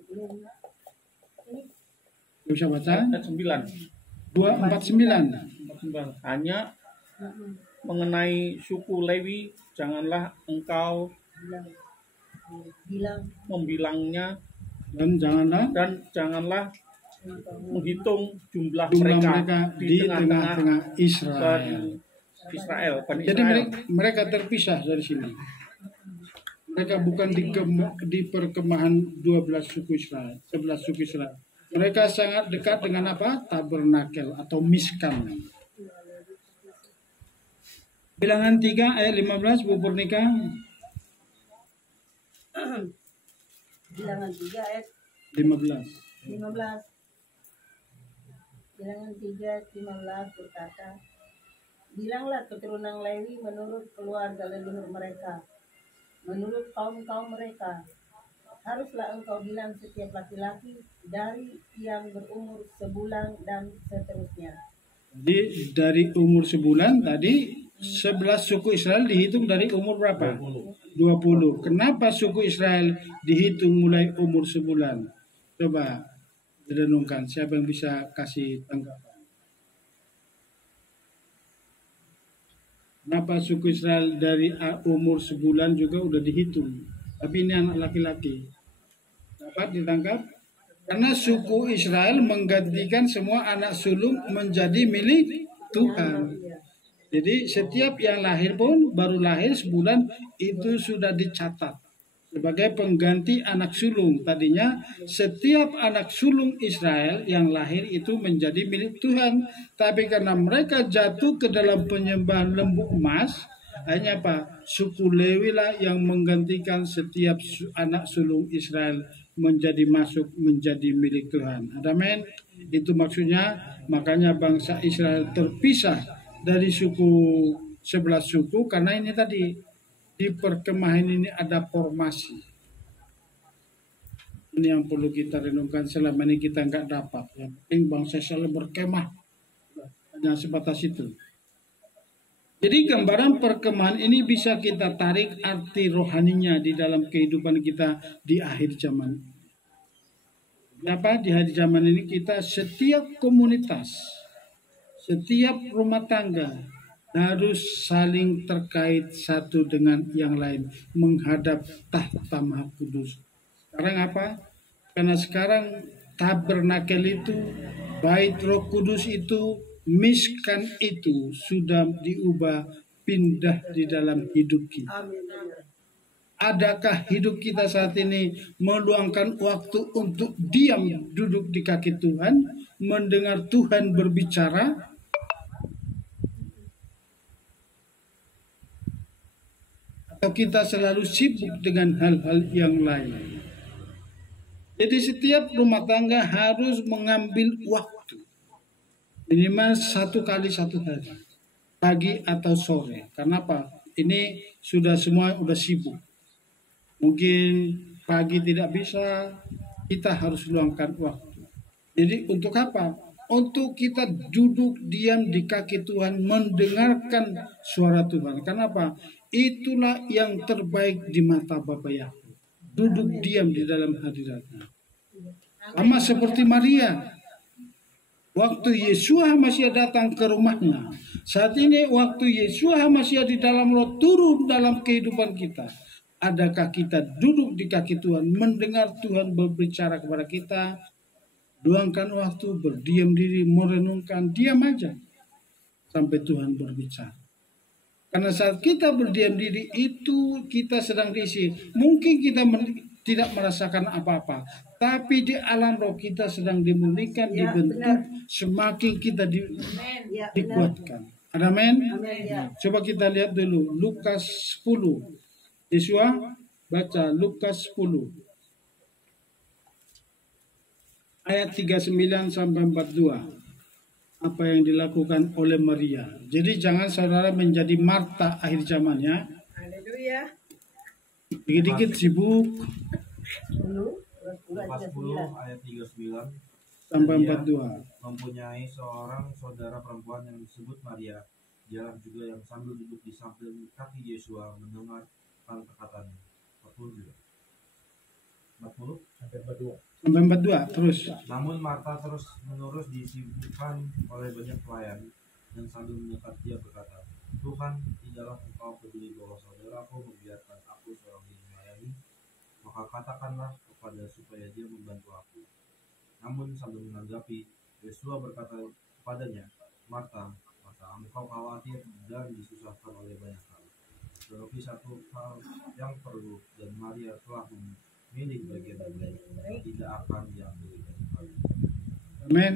bisa baca ayat 9. 249. Hanya mengenai suku Lewi, janganlah engkau membilangnya dan janganlah menghitung jumlah mereka di tengah-tengah Israel. Jadi mereka terpisah dari sini. Mereka bukan di perkemahan 12 suku Israel, 11 suku Israel. Mereka sangat dekat dengan apa? Tabernakel atau miskan. Bilangan 3 ayat 15, Bu Purnika. Bilangan 3 ayat 15. Bilangan 3 ayat 15 berkata, bilanglah keturunan Lewi menurut keluarga leluhur mereka, menurut kaum-kaum mereka, haruslah engkau bilang setiap laki-laki dari yang berumur sebulan dan seterusnya. Jadi dari umur sebulan tadi 11 suku Israel dihitung dari umur berapa? 20. Kenapa suku Israel dihitung mulai umur sebulan? Coba direnungkan, siapa yang bisa kasih tanggapan? Kenapa suku Israel dari umur sebulan juga udah dihitung? Tapi ini anak laki-laki. Dapat ditangkap? Karena suku Israel menggantikan semua anak sulung menjadi milik Tuhan. Jadi setiap yang lahir pun baru lahir sebulan itu sudah dicatat sebagai pengganti anak sulung. Tadinya setiap anak sulung Israel yang lahir itu menjadi milik Tuhan. Tapi karena mereka jatuh ke dalam penyembahan lembu emas, hanya apa? Suku Lewi lah yang menggantikan setiap anak sulung Israel masuk menjadi milik Tuhan. Amin. Itu maksudnya, makanya bangsa Israel terpisah dari 11 suku karena ini tadi di perkemahan ini ada formasi. Ini yang perlu kita renungkan, selama ini kita nggak dapat. Yang penting bangsa Israel berkemah, hanya sebatas itu. Jadi gambaran perkemahan ini bisa kita tarik arti rohaninya di dalam kehidupan kita di akhir zaman. Di akhir zaman ini kita setiap komunitas, setiap rumah tangga harus saling terkait satu dengan yang lain menghadap tahta Maha Kudus. Sekarang apa? Karena sekarang tabernakel itu, bait Roh Kudus itu, miskan itu sudah diubah, pindah di dalam hidup kita. Adakah hidup kita saat ini meluangkan waktu untuk diam duduk di kaki Tuhan, mendengar Tuhan berbicara? Atau kita selalu sibuk dengan hal-hal yang lain? Jadi setiap rumah tangga harus mengambil waktu minimal 1 kali 1 hari, pagi atau sore. Karena apa? Ini sudah semua udah sibuk. Mungkin pagi tidak bisa, kita harus luangkan waktu. Jadi untuk apa? Untuk kita duduk diam di kaki Tuhan, mendengarkan suara Tuhan. Kenapa? Itulah yang terbaik di mata Bapa Yahweh. Duduk diam di dalam hadirat-Nya. Sama seperti Maria. Waktu Yesua Hamasiah datang ke rumahnya. Saat ini waktu Yesua Hamasiah di dalam roh turun dalam kehidupan kita. Adakah kita duduk di kaki Tuhan, mendengar Tuhan berbicara kepada kita? Luangkan waktu, berdiam diri, merenungkan, diam aja sampai Tuhan berbicara. Karena saat kita berdiam diri itu kita sedang diisi. Mungkin kita tidak merasakan apa-apa, tapi di alam roh kita sedang dimulihkan, dibentuk, semakin kita dikuatkan. Amin. Coba kita lihat dulu Lukas 10. Yesua baca Lukas 10 ayat 39 sampai 42. Apa yang dilakukan oleh Maria. Jadi jangan saudara menjadi Marta akhir zamannya. Haleluya. Dikit-dikit sibuk. Lukas 10 ayat 39 sampai Dia 42. mempunyai seorang saudara perempuan yang disebut Maria. Dialah juga yang sambil duduk di samping kaki Yesua mendengar perkataannya. 40 sampai 42. Sampai 42 terus. Namun Marta terus menerus disibukkan oleh banyak pelayan dan sambil mendekat dia berkata, Tuhan, tidaklah engkau peduli bahwa saudaraku membiarkan aku seorang diri melayani, maka katakanlah kepada supaya dia membantu aku. Namun sambil menanggapi, Yesua berkata kepadanya, Marta, engkau khawatir dan disusahkan oleh banyak hal. Tetapi satu hal yang perlu, dan Maria telah memilih bagian yang baik, tidak akan diambil dari kami. Amin.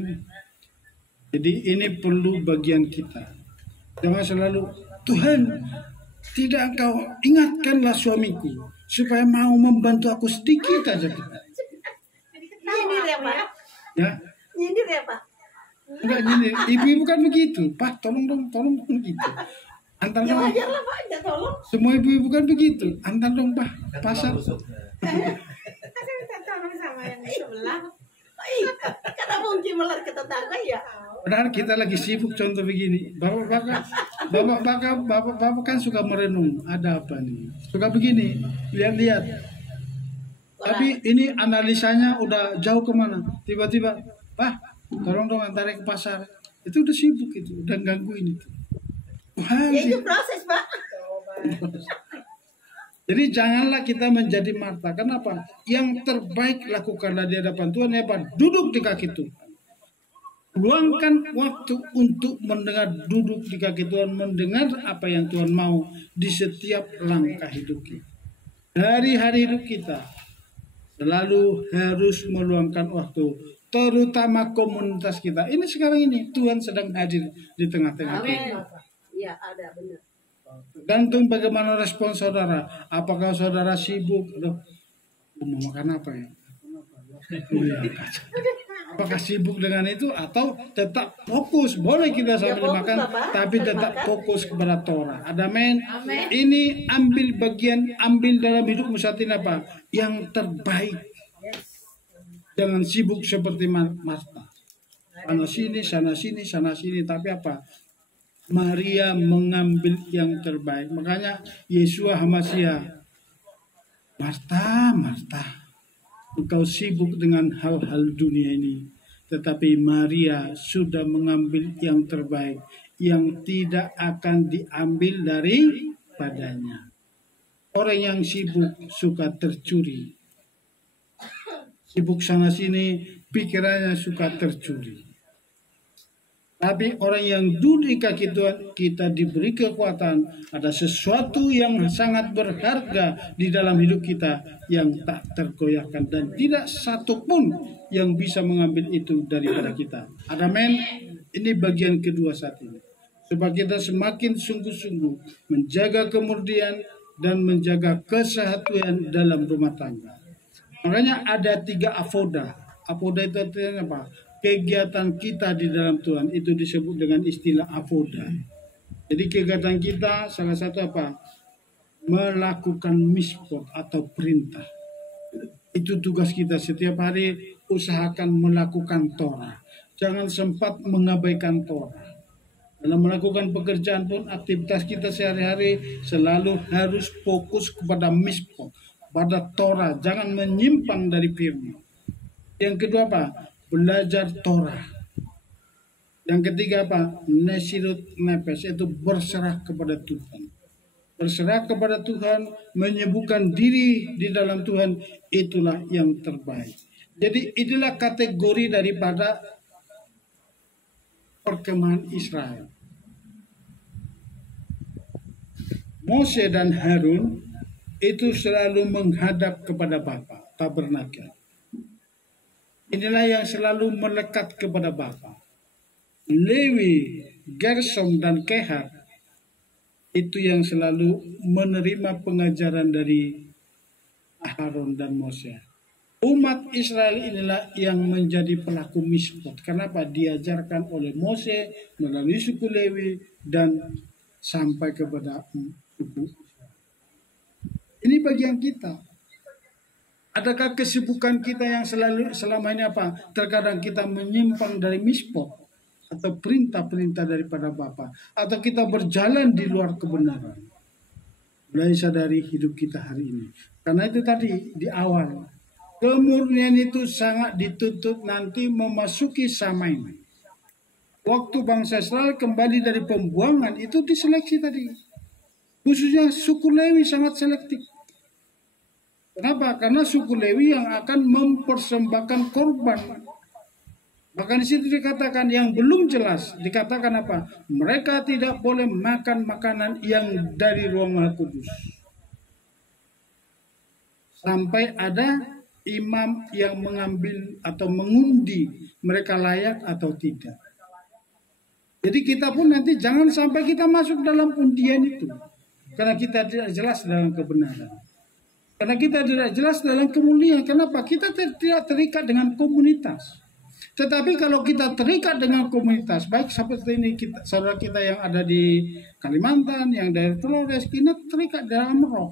Jadi ini perlu bagian kita. Jangan selalu, Tuhan, tidak engkau ingatkanlah suamiku supaya mau membantu aku sedikit aja. Nyindir ya Pak? Ya, Nyindir ya Pak? enggak gini. Ibu-ibu kan begitu. Pak, tolong dong gitu. Antar Ya dong. wajar lah Pak, ya tolong. Semua ibu-ibu kan begitu. Antar dong Pak, pasar. sama yang di sebelah. Karena mungkin melar ke tetangga ya. Padahal kita lagi sibuk contoh begini. Bapak kan suka merenung. Ada apa nih? Suka begini. Lihat-lihat. Tapi ini analisanya udah jauh kemana? Tiba-tiba, Pak, tolong dong antarin ke pasar. Itu udah sibuk itu, udah gangguin itu. Wah, Ya itu proses, Pak. jadi janganlah kita menjadi Marta. Kenapa? Yang terbaik lakukanlah di hadapan Tuhan. Apa? Duduk di kaki Tuhan. Luangkan waktu untuk mendengar, duduk di kaki Tuhan, mendengar apa yang Tuhan mau di setiap langkah hidup kita. Dari hari hidup kita selalu harus meluangkan waktu, terutama komunitas kita. Ini sekarang ini Tuhan sedang hadir di tengah-tengah kita. Iya, ada benar. Tergantung bagaimana respon saudara. Apakah saudara sibuk? Aduh, mau makan apa ya? Apakah sibuk dengan itu atau tetap fokus? Boleh kita sambil fokus makan, lah, Pak. tapi tetap Makan. fokus kepada Torah. Ada men? Amin. Ini ambil bagian, ambil dalam hidupmu saat ini apa? Yang terbaik. Jangan sibuk seperti Marta. Sana sini, tapi apa? Maria mengambil yang terbaik. Makanya Yesua Hamasiah, Marta, engkau sibuk dengan hal-hal dunia ini. Tetapi Maria sudah mengambil yang terbaik, yang tidak akan diambil daripadanya. Orang yang sibuk suka tercuri. Sibuk sana sini, pikirannya suka tercuri. Tapi orang yang duduk di kaki Tuhan, kita diberi kekuatan. Ada sesuatu yang sangat berharga di dalam hidup kita yang tak tergoyahkan. Dan tidak satu pun yang bisa mengambil itu daripada kita. Amin. Ini bagian kedua saat ini. Supaya kita semakin sungguh-sungguh menjaga kemurnian dan menjaga kesehatan dalam rumah tangga. Makanya ada 3 avoda. Avoda itu artinya apa? Kegiatan kita di dalam Tuhan itu disebut dengan istilah avoda. Jadi kegiatan kita salah satu apa? Melakukan mispot atau perintah. Itu tugas kita setiap hari, usahakan melakukan Torah. Jangan sempat mengabaikan Torah. Dalam melakukan pekerjaan pun, aktivitas kita sehari-hari selalu harus fokus kepada mispot, pada Torah. Jangan menyimpang dari firman. Yang kedua apa? Belajar Torah. Yang ketiga apa? Nesirut nefes, itu berserah kepada Tuhan. Berserah kepada Tuhan, menyibukkan diri di dalam Tuhan, itulah yang terbaik. Jadi inilah kategori daripada perkemahan Israel. Mose dan Harun itu selalu menghadap kepada Bapa, tabernakel. Inilah yang selalu melekat kepada Bapa. Lewi, Gersom, dan Kehat itu yang selalu menerima pengajaran dari Harun dan Mose. Umat Israel inilah yang menjadi pelaku mispot. Kenapa? Diajarkan oleh Mose melalui suku Lewi dan sampai kepada suku. Ini bagian kita. Adakah kesibukan kita yang selama ini apa? Terkadang kita menyimpang dari mispot atau perintah-perintah daripada Bapa, atau kita berjalan di luar kebenaran. Mulai sadari hidup kita hari ini. Karena itu tadi di awal, kemurnian itu sangat dituntut nanti memasuki Samain. Waktu bangsa Israel kembali dari pembuangan itu diseleksi tadi. Khususnya suku Lewi sangat selektif. Kenapa? Karena suku Lewi yang akan mempersembahkan korban. Bahkan di situ dikatakan yang belum jelas, dikatakan apa? Mereka tidak boleh makan makanan yang dari ruang Maha Kudus. Sampai ada imam yang mengambil atau mengundi mereka layak atau tidak. Jadi kita pun nanti jangan sampai kita masuk dalam undian itu. Karena kita tidak jelas dalam kebenaran. Karena kita tidak jelas dalam kemuliaan. Kenapa? Kita tidak terikat dengan komunitas. Tetapi kalau kita terikat dengan komunitas, baik seperti ini saudara kita yang ada di Kalimantan, yang dari Flores, kita terikat dalam roh.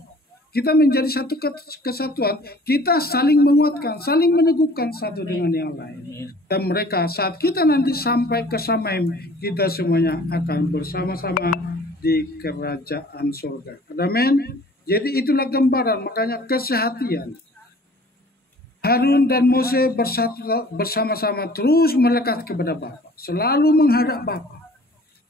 Kita menjadi satu kesatuan, kita saling menguatkan, saling meneguhkan satu dengan yang lain. Dan mereka saat kita nanti sampai ke Samaim, kita semuanya akan bersama-sama di kerajaan surga. Amin. Jadi itulah gambaran, makanya kesehatian. Harun dan Mose bersama-sama terus melekat kepada Bapa, selalu menghadap Bapa.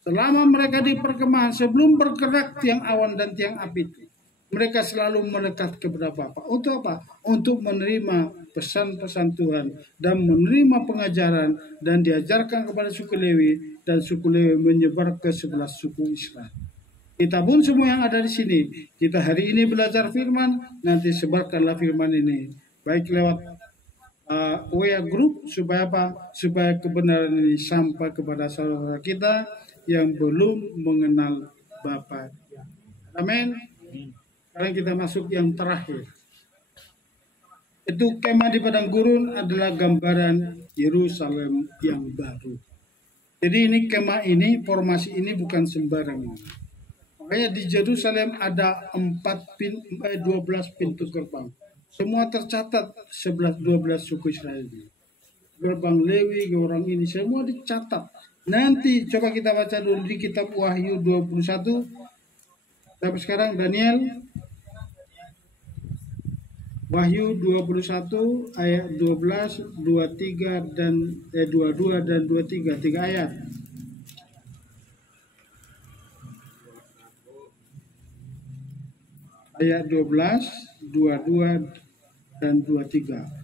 Selama mereka di perkemahan, sebelum bergerak tiang awan dan tiang api itu, mereka selalu melekat kepada Bapa. Untuk apa? Untuk menerima pesan-pesan Tuhan dan menerima pengajaran dan diajarkan kepada suku Lewi, dan suku Lewi menyebar ke 11 suku Israel. Kita pun semua yang ada di sini, kita hari ini belajar firman, nanti sebarkanlah firman ini, baik lewat WA group, supaya apa? Supaya kebenaran ini sampai kepada saudara kita yang belum mengenal Bapa. Amin. Sekarang kita masuk yang terakhir. Itu kemah di padang gurun adalah gambaran Yerusalem yang baru. Jadi ini kemah ini, formasi ini bukan sembarangan. Makanya di Yerusalem ada 12 pintu gerbang. Semua tercatat 12 suku Israel. Gerbang Lewi, orang ini semua dicatat. Nanti coba kita baca dulu di kitab Wahyu 21. Sampai sekarang Daniel. Wahyu 21 ayat 12, 23 dan 22 dan 23, 3 ayat. Ayat 12, 22 dan 23.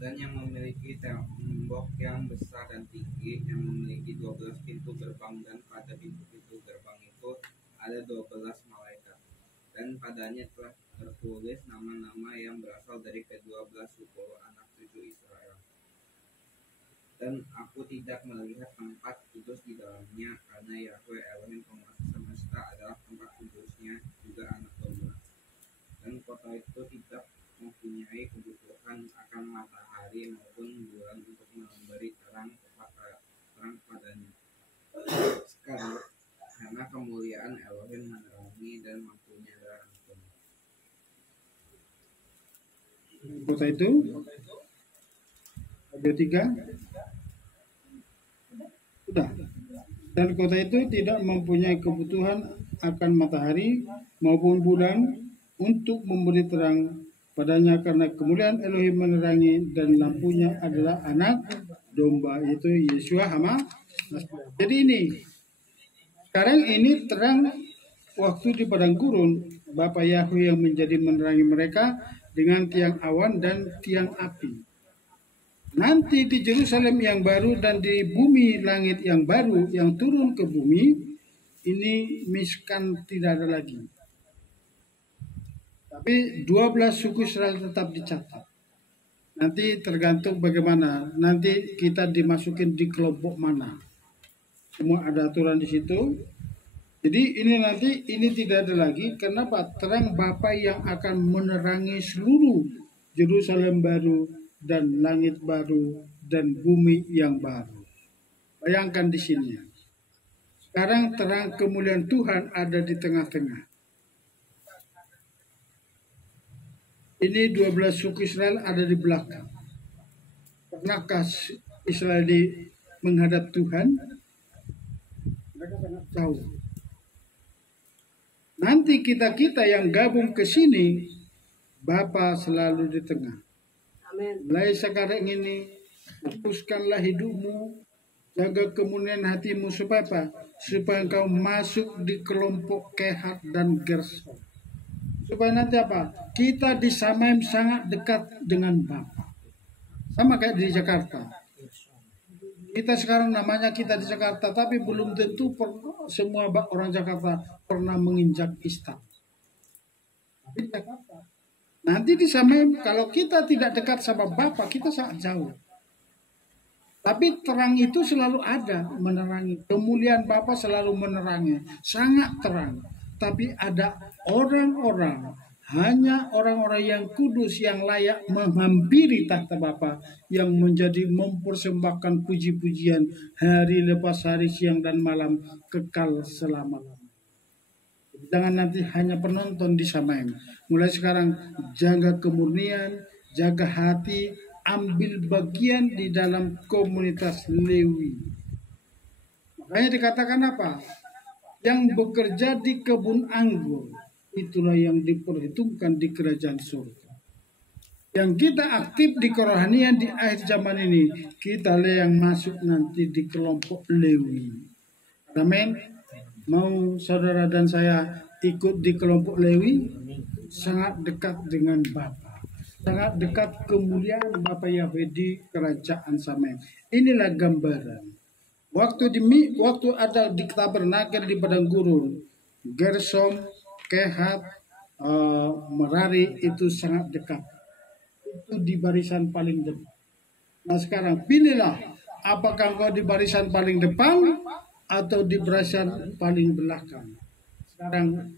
Dan yang memiliki tembok yang besar dan tinggi, yang memiliki 12 pintu gerbang, dan pada pintu-pintu gerbang itu ada 12 malaikat. Dan padanya telah tertulis nama-nama yang berasal dari ke-12 suku anak cucu Israel. Dan aku tidak melihat tempat kudus di dalamnya, karena Yahweh Elohim penguasa semesta adalah tempat kudusnya, juga anak domba. Dan kota itu tidak mempunyai kebutuhan akan matahari maupun bulan untuk memberi terang kepadanya. Sekarang, karena kemuliaan Elohim menerangi dan mampunya adalah anak domba. Kota itu ada 3. Sudah. Dan kota itu tidak mempunyai kebutuhan akan matahari maupun bulan untuk memberi terang padanya, karena kemuliaan Elohim menerangi dan lampunya adalah anak domba, itu Yeshua Hama. Jadi ini sekarang ini terang waktu di padang gurun, Bapa Yahweh yang menjadi menerangi mereka dengan tiang awan dan tiang api. Nanti di Yerusalem yang baru dan di bumi langit yang baru yang turun ke bumi, ini miskan tidak ada lagi. Tapi 12 suku Israel tetap dicatat. Nanti tergantung bagaimana. Nanti kita dimasukin di kelompok mana. Semua ada aturan di situ. Jadi ini nanti ini tidak ada lagi. Kenapa? Terang Bapa yang akan menerangi seluruh Yerusalem baru dan langit baru dan bumi yang baru. Bayangkan di sini. Sekarang terang kemuliaan Tuhan ada di tengah-tengah. Ini 12 suku Israel ada di belakang. Pernahkah Israel menghadap Tuhan? Mereka sangat jauh. Nanti kita yang gabung ke sini, Bapa selalu di tengah. Mulai sekarang ini, fokuskanlah hidupmu, jaga kemuliaan hatimu supaya apa? Supaya engkau masuk di kelompok Kehat dan Gerson. Supaya nanti apa? Kita di Samaim sangat dekat dengan Bapa. Sama kayak di Jakarta. Kita sekarang namanya kita di Jakarta, tapi belum tentu semua orang Jakarta pernah menginjak istana. Tapi di Jakarta. Nanti di Samaim, kalau kita tidak dekat sama Bapa, kita sangat jauh. Tapi terang itu selalu ada, menerangi. Kemuliaan Bapa selalu menerangi, sangat terang. Tapi ada orang-orang, hanya orang-orang yang kudus, yang layak menghampiri tahta Bapa, yang menjadi mempersembahkan puji-pujian hari lepas hari, siang dan malam, kekal selama-lamanya. Jangan nanti hanya penonton disamain. Mulai sekarang jaga kemurnian, jaga hati, ambil bagian di dalam komunitas Lewi. Makanya dikatakan apa? Yang bekerja di kebun anggur, itulah yang diperhitungkan di kerajaan surga. Yang kita aktif di kerohanian di akhir zaman ini, kita yang masuk nanti di kelompok Lewi. Amin. Mau saudara dan saya ikut di kelompok Lewi? Sangat dekat dengan Bapa, sangat dekat kemuliaan Bapa Yahweh di kerajaan Samen. Inilah gambaran. Waktu ada di tabernakel di padang gurun, Gersom, Kehat, Merari itu sangat dekat. Itu di barisan paling depan. Nah sekarang pilihlah, apakah engkau di barisan paling depan atau di barisan paling belakang. Sekarang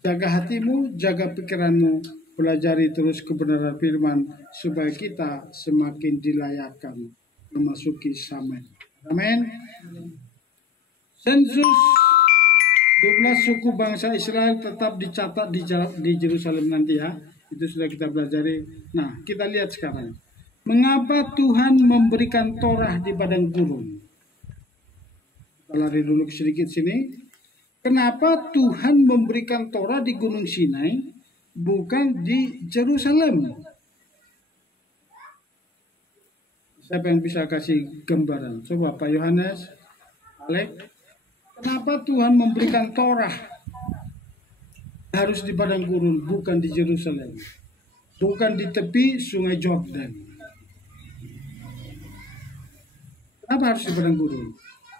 jaga hatimu, jaga pikiranmu, pelajari terus kebenaran firman supaya kita semakin dilayakkan memasuki Samen. Amin. Sensus 12 suku bangsa Israel tetap dicatat di Yerusalem nanti ya. Itu sudah kita pelajari. Nah, kita lihat sekarang. Mengapa Tuhan memberikan Torah di padang gurun? Kita lari dulu sedikit sini. Kenapa Tuhan memberikan Torah di Gunung Sinai, bukan di Yerusalem? Siapa yang bisa kasih gambaran? Coba Pak Yohanes, Alek. Kenapa Tuhan memberikan Torah harus di padang gurun, bukan di Yerusalem, bukan di tepi Sungai Jordan? Kenapa harus di padang gurun?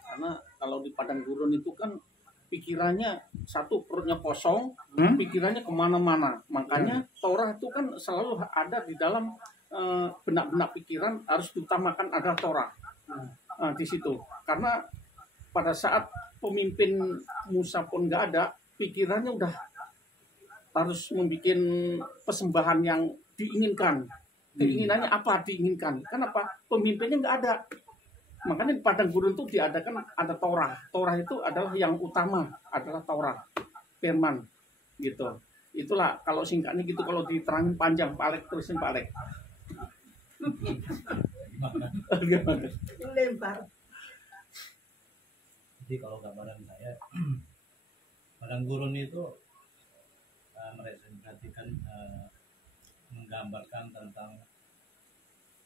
Karena kalau di padang gurun itu kan pikirannya satu, perutnya kosong, pikirannya kemana-mana. Makanya Torah itu kan selalu ada di dalam benak-benak pikiran, harus diutamakan ada Torah di situ. Karena pada saat pemimpin Musa pun nggak ada, pikirannya udah harus membuat persembahan yang diinginkan. Keinginannya apa diinginkan? Kenapa? Pemimpinnya nggak ada. Makanya di padang gurun itu diadakan ada Torah. Torah itu adalah yang utama, adalah Torah, firman, gitu. Itulah kalau singkatnya gitu, kalau diterangin panjang, Pak Alek, terusin Pak Alek. Lempar. Jadi kalau gambaran saya, padang gurun itu merepresentasikan, menggambarkan tentang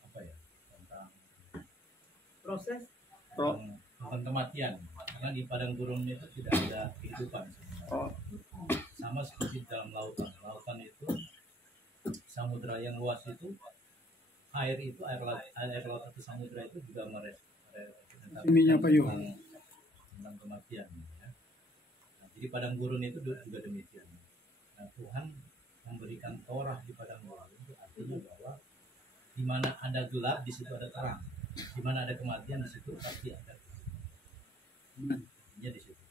apa ya? Tentang Proses. tentang kematian. Karena di padang gurun itu tidak ada kehidupan sebenarnya. Sama seperti dalam lautan. Lautan itu samudra yang luas itu, air laut atau samudra itu juga merepresentasikan tentang kematian. Ya. Nah, jadi padang gurun itu juga demikian. Nah, Tuhan memberikan Torah di padang gurun itu artinya bahwa di mana ada gelap di situ ada terang. Di mana ada kematian di situ pasti ada. Di situ.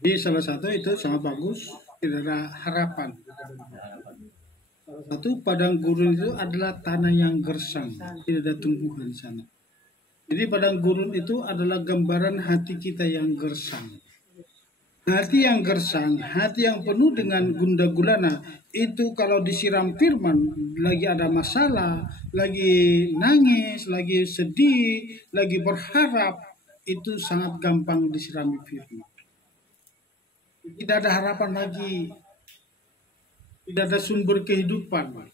Jadi salah satu itu sangat bagus, tidak ada harapan. Salah satu padang gurun itu adalah tanah yang gersang, tidak ada tumbuhan di sana. Jadi padang gurun itu adalah gambaran hati kita yang gersang. Hati yang gersang, hati yang penuh dengan gundah gulana, itu kalau disiram firman, lagi ada masalah, lagi nangis, lagi sedih, lagi berharap, itu sangat gampang disirami firman. Tidak ada harapan lagi, tidak ada sumber kehidupan.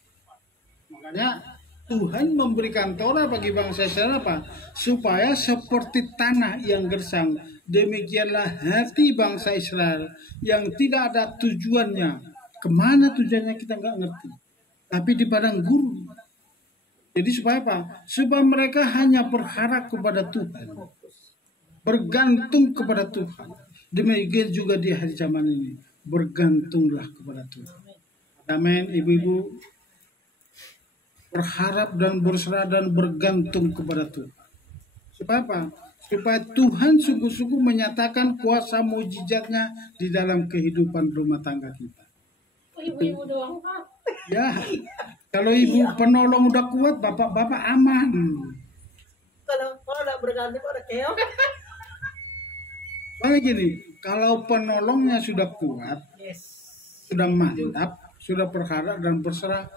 Makanya Tuhan memberikan Torah bagi bangsa Israel apa? Supaya seperti tanah yang gersang, demikianlah hati bangsa Israel yang tidak ada tujuannya. Kemana tujuannya kita nggak ngerti. Tapi di padang gurun. Jadi supaya apa? Supaya mereka hanya berharap kepada Tuhan. Bergantung kepada Tuhan. Demikian juga di hari zaman ini. Bergantunglah kepada Tuhan. Amin, ibu-ibu. Berharap dan berserah dan bergantung kepada Tuhan. Supaya apa? Supaya Tuhan sungguh-sungguh menyatakan kuasa mujizatnya di dalam kehidupan rumah tangga kita. Ibu-ibu doang, Pak. Ya, kalau ibu penolong udah kuat, bapak-bapak aman. Kalau udah berganti udah keok. Makanya gini, kalau penolongnya sudah kuat, Sudah mantap, sudah berharap dan berserah.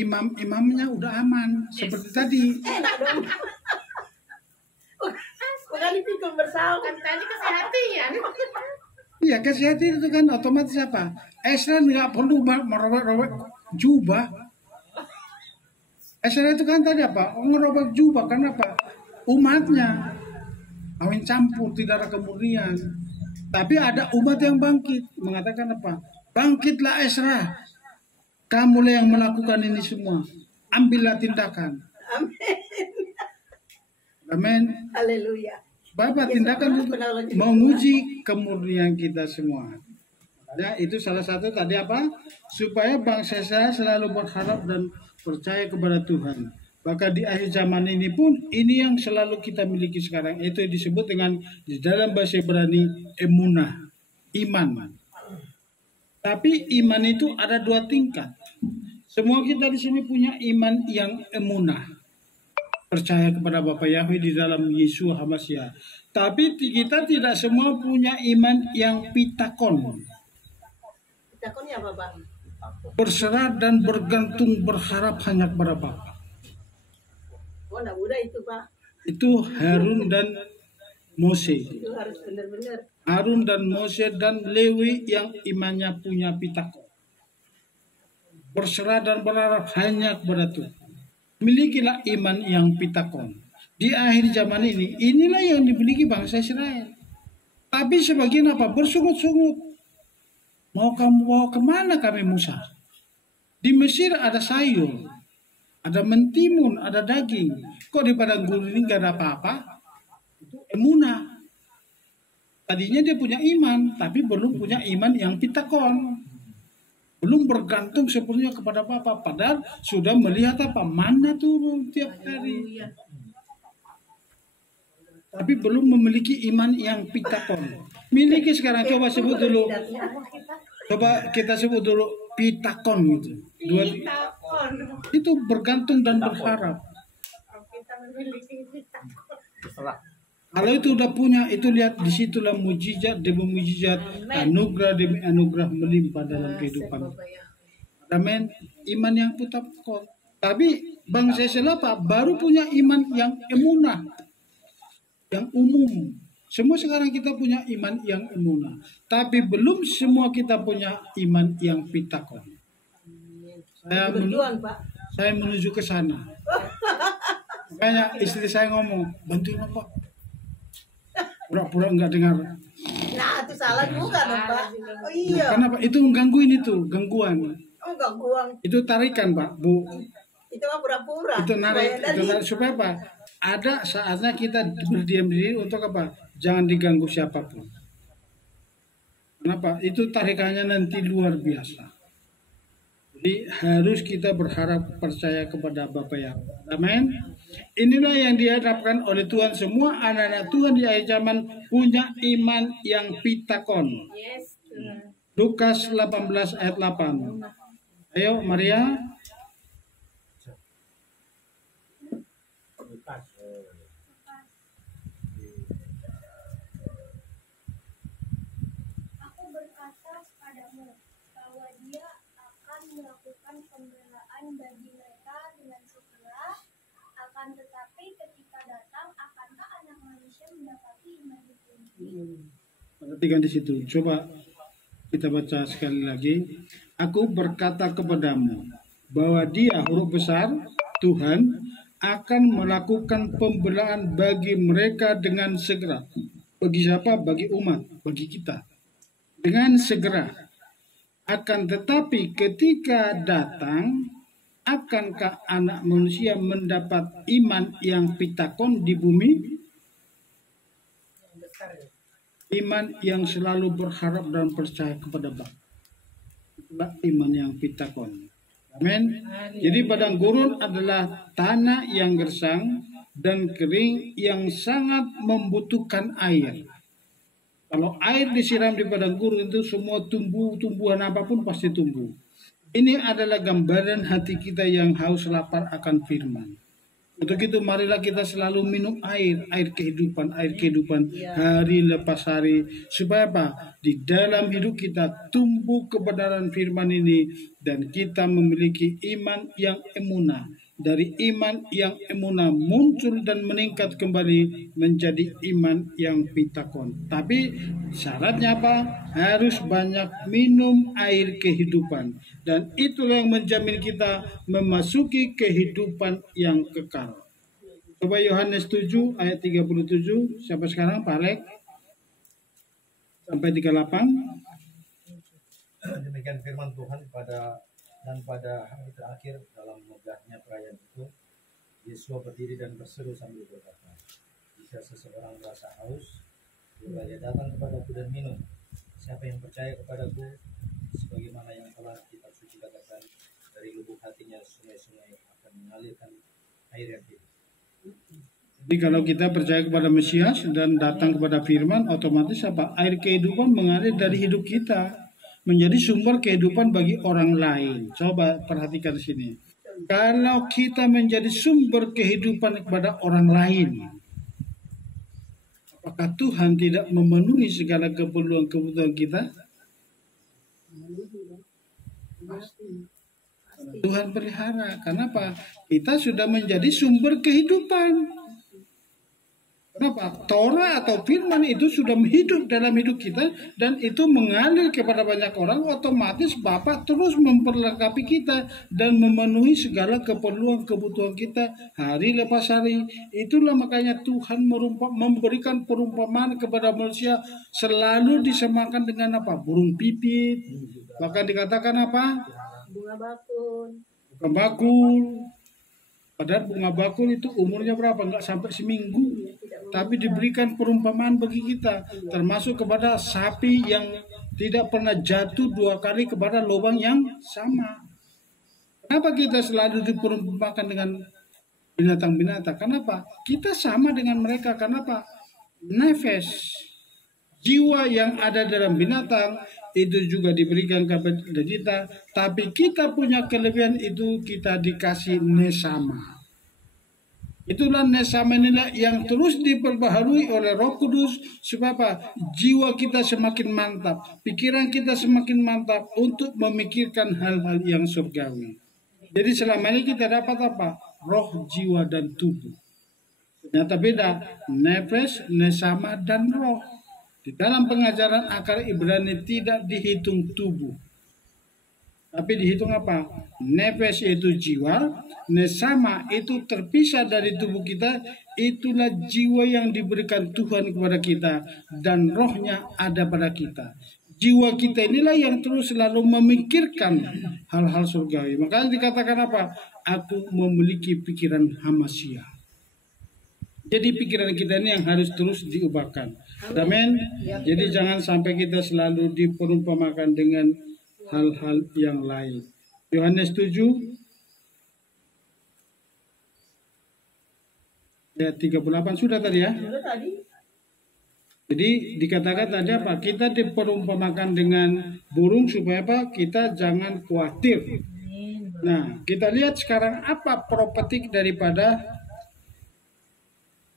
Imamnya udah aman. Seperti tadi. Enak dong. Bukan dipikul bersama. Kan tadi kesehatan. Iya, kesehatan itu kan otomatis apa? Esra nggak perlu merobek-robek jubah. Esra itu kan tadi apa? Ngerobek jubah, karena apa? Umatnya kawin campur, tidak ada kemurnian. Tapi ada umat yang bangkit, mengatakan apa? Bangkitlah Esra, kamulah yang melakukan ini semua. Ambillah tindakan. Amin. Haleluya. Bapak tindakan untuk menguji kemurnian kita semua. Ya, itu salah satu tadi apa? Supaya bangsa saya selalu berharap dan percaya kepada Tuhan. Maka di akhir zaman ini pun ini yang selalu kita miliki sekarang. Itu disebut dengan di dalam bahasa Ibrani emunah, iman. Tapi iman itu ada dua tingkat. Semua kita di sini punya iman yang emunah. Percaya kepada Bapa Yahweh di dalam Yesus Hamasyah. Tapi kita tidak semua punya iman yang pitakon. Pitakon ya Bapak? Berserah dan bergantung berharap hanya kepada Bapa. Oh, enggak mudah itu Pak. Itu Harun dan Mose. Itu harus benar-benar. Harun dan Mose dan Lewi yang imannya punya pitakon. Berserah dan berharap hanya kepada Tuhan. Milikilah iman yang pitakon. Di akhir zaman ini, inilah yang dimiliki bangsa Israel. Tapi sebagian apa? Bersungut-sungut. Mau kamu bawa kemana kami Musa? Di Mesir ada sayur, ada mentimun, ada daging. Kok di padang gurun ini gak ada apa-apa? Itu emunah. Tadinya dia punya iman, tapi belum punya iman yang pitakon. Belum bergantung sepenuhnya kepada Bapa, padahal sudah melihat apa mana turun tiap hari. Tapi belum memiliki iman yang pitakon. Miliki sekarang, coba sebut dulu. Coba kita sebut dulu pitakon gitu. Itu bergantung dan berharap. Kalau itu udah punya, itu lihat disitulah mujizat demi mujizat, anugerah demi anugerah melimpah dalam kehidupan. Amin. Iman yang pitakon. Tapi bangsa Israel baru punya iman yang emunah, yang umum. Semua sekarang kita punya iman yang emunah, tapi belum semua kita punya iman yang pitakon. Saya menuju ke sana. Makanya istri saya ngomong, bantuin apa? Pura-pura enggak dengar. Nah, itu salah juga dong, Pak. Oh iya. Kenapa? Itu menggangguin itu, gangguan. Oh, gangguan. Itu tarikan, Pak, Bu. Itu mah pura-pura. Itu narik supaya apa? Ada saatnya kita berdiam diri untuk apa? Jangan diganggu siapapun. Kenapa? Itu tarikannya nanti luar biasa. Jadi harus kita berharap percaya kepada Bapa Yahweh. Amin. Inilah yang diharapkan oleh Tuhan. Semua anak-anak Tuhan di akhir zaman punya iman yang pitakon. Lukas 18 ayat 8. Ayo Maria. Aku berkata kepadamu bahwa dia akan melakukan pembelaan bagi mereka dengan segera. Akan tetapi ketika datang, akankah anak manusia mendapati iman itu? Perhatikan di situ. Coba kita baca sekali lagi. Aku berkata kepadamu bahwa dia, huruf besar, Tuhan, akan melakukan pembelaan bagi mereka dengan segera. Bagi siapa? Bagi umat, bagi kita. Dengan segera. Akan tetapi ketika datang, akankah anak manusia mendapat iman yang pitakon di bumi? Iman yang selalu berharap dan percaya kepada Bapa. Itulah iman yang pitakon. Amin. Jadi padang gurun adalah tanah yang gersang dan kering yang sangat membutuhkan air. Kalau air disiram di padang gurun itu semua tumbuhan apapun pasti tumbuh. Ini adalah gambaran hati kita yang haus lapar akan firman. Untuk itu marilah kita selalu minum air kehidupan, hari lepas hari. Supaya apa? Di dalam hidup kita tumbuh kebenaran firman ini dan kita memiliki iman yang emunah. Dari iman yang emunah muncul dan meningkat kembali menjadi iman yang pitakon. Tapi syaratnya apa? Harus banyak minum air kehidupan. Dan itulah yang menjamin kita memasuki kehidupan yang kekal. Coba Yohanes 7 ayat 37 sampai sekarang Pak Alek. Sampai 38. Demikian firman Tuhan pada hari terakhir dalam megahnya perayaan itu, Yesus berdiri dan berseru sambil berkata, jika seseorang merasa haus, bila dia datang kepadaku dan minum. Siapa yang percaya kepadaku, sebagaimana yang telah kitab suci katakan, dari lubuk hatinya sungai-sungai akan mengalirkan air yang hidup. Jadi kalau kita percaya kepada Mesias dan datang kepada firman, otomatis apa? Air kehidupan mengalir dari hidup kita menjadi sumber kehidupan bagi orang lain. Coba perhatikan sini. Kalau kita menjadi sumber kehidupan kepada orang lain, apakah Tuhan tidak memenuhi segala kebutuhan kita? Tuhan pelihara. Kenapa? Kita sudah menjadi sumber kehidupan. Kenapa? Torah atau firman itu sudah hidup dalam hidup kita dan itu mengalir kepada banyak orang, otomatis Bapa terus memperlengkapi kita dan memenuhi segala kebutuhan kita hari lepas hari. Itulah makanya Tuhan memberikan perumpamaan kepada manusia selalu disamakan dengan apa? Burung pipit. Bahkan dikatakan apa? Bunga bakul. Bunga bakul. Padahal bunga bakul itu umurnya berapa? Enggak sampai seminggu. Tapi diberikan perumpamaan bagi kita. Termasuk kepada sapi yang tidak pernah jatuh 2 kali kepada lubang yang sama. Kenapa kita selalu diperumpamakan dengan binatang-binatang? Kenapa? Kita sama dengan mereka. Kenapa? Nefes, jiwa yang ada dalam binatang itu juga diberikan kepada kita, tapi kita punya kelebihan itu, kita dikasih nesama. Itulah nesama inilah yang terus diperbaharui oleh Roh Kudus supaya apa? Jiwa kita semakin mantap, pikiran kita semakin mantap untuk memikirkan hal-hal yang surgawi. Jadi selama ini kita dapat apa? Roh, jiwa, dan tubuh. Ternyata beda, nefes, nesama, dan roh. Di dalam pengajaran akar Ibrani tidak dihitung tubuh, tapi dihitung apa? Nefes yaitu jiwa, nesama itu terpisah dari tubuh kita, itulah jiwa yang diberikan Tuhan kepada kita, dan rohnya ada pada kita. Jiwa kita inilah yang terus selalu memikirkan hal-hal surgawi. Makanya dikatakan apa? Aku memiliki pikiran Hamasiah. Jadi pikiran kita ini yang harus terus diubahkan. Amin. Jadi jangan sampai kita selalu diperumpamakan dengan hal-hal yang lain. Yohanes 7 ayat 38 sudah tadi ya? Sudah tadi. Jadi dikatakan tadi apa? Kita diperumpamakan dengan burung supaya apa? Kita jangan khawatir. Nah, kita lihat sekarang apa propetik daripada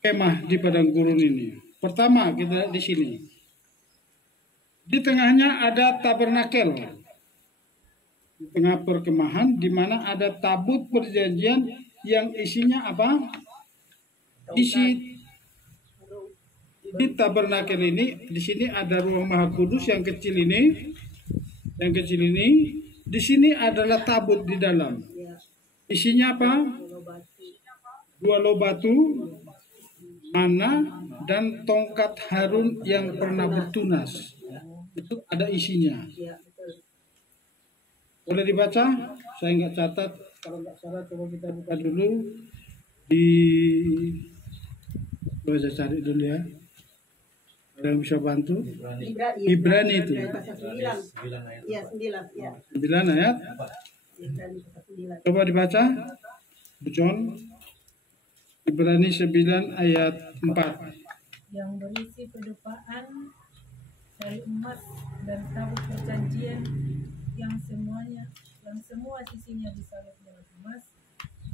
kemah di padang gurun ini. Pertama kita di sini. Di tengahnya ada tabernakel. Di tengah perkemahan di mana ada tabut perjanjian yang isinya apa? Isi di tabernakel ini, di sini ada ruang Maha Kudus yang kecil ini. Yang kecil ini, di sini adalah tabut di dalam. Isinya apa? 2 loh batu, mana, dan tongkat Harun yang pernah bertunas. Itu ada isinya. Boleh dibaca? Saya nggak catat. Kalau nggak salah coba kita buka dulu di. Coba saya cari dulu ya. Ada yang bisa bantu? Ibrani itu. 9 ayat. 9 ayat. Coba dibaca. Bu John. Ibrani 9 ayat 4. Yang berisi pedupaan dari emas dan tabut perjanjian yang semua sisinya disalib dengan emas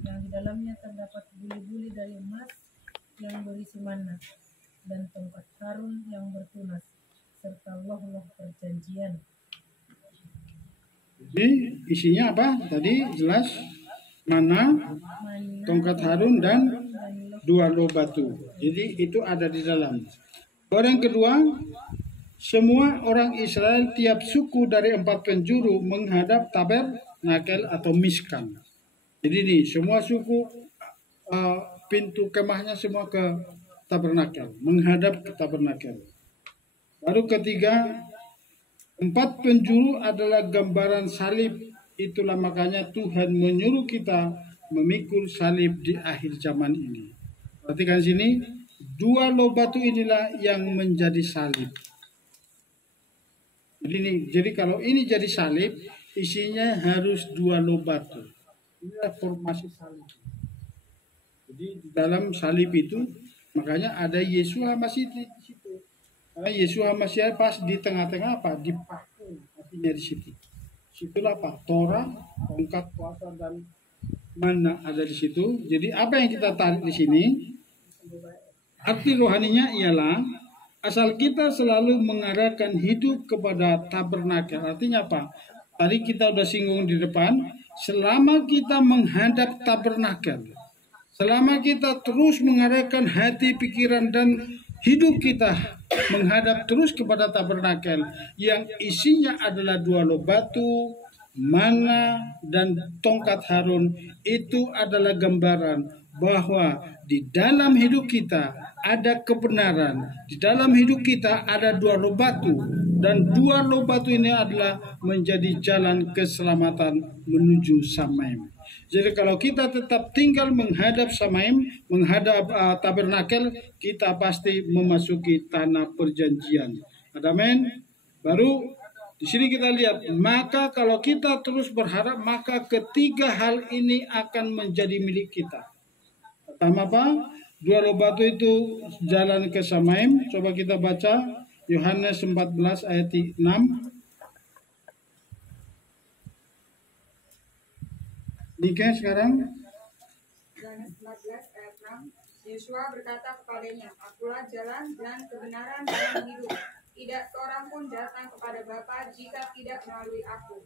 yang di dalamnya terdapat buli-buli dari emas yang berisi mana, dan tongkat Harun yang bertunas, serta loh-loh perjanjian. Jadi isinya apa? Tadi jelas mana, tongkat Harun dan dua loh batu. Jadi itu ada di dalam. Orang kedua, semua orang Israel tiap suku dari 4 penjuru menghadap tabernakel atau miskan. Jadi ini semua suku pintu kemahnya semua ke tabernakel, menghadap ke tabernakel. Baru ketiga, 4 penjuru adalah gambaran salib. Itulah makanya Tuhan menyuruh kita memikul salib di akhir zaman ini. Perhatikan sini, 2 loh batu inilah yang menjadi salib. Jadi kalau ini jadi salib, isinya harus 2 loh batu. Inilah formasi salib. Jadi di dalam salib itu, makanya ada Yeshua Masih di situ. Karena Yeshua Masih pas di tengah-tengah apa? Dipaku, artinya di situ. Situlah apa? Torah, tongkat kuasa dan mana ada di situ. Jadi apa yang kita tarik di sini? Arti rohaninya ialah asal kita selalu mengarahkan hidup kepada tabernakel. Artinya apa? Tadi kita udah singgung di depan. Selama kita menghadap tabernakel, selama kita terus mengarahkan hati, pikiran, dan hidup kita menghadap terus kepada tabernakel yang isinya adalah 2 loh batu, mana, dan tongkat Harun, itu adalah gambaran bahwa di dalam hidup kita ada kebenaran, di dalam hidup kita ada 2 loh batu, dan 2 loh batu ini adalah menjadi jalan keselamatan menuju Samaim. Jadi kalau kita tetap tinggal menghadap Samaim, menghadap tabernakel, kita pasti memasuki tanah perjanjian. Amin. Baru di sini kita lihat, maka kalau kita terus berharap, maka ketiga hal ini akan menjadi milik kita. Pertama apa? 2 loh batu itu jalan ke Samaim. Coba kita baca Yohanes 14 ayat 6. Nike sekarang. Yohanes 14 ayat 6. Yeshua berkata kepadanya, Akulah jalan dan kebenaran dan hidup. Tidak seorang pun datang kepada Bapa jika tidak melalui aku.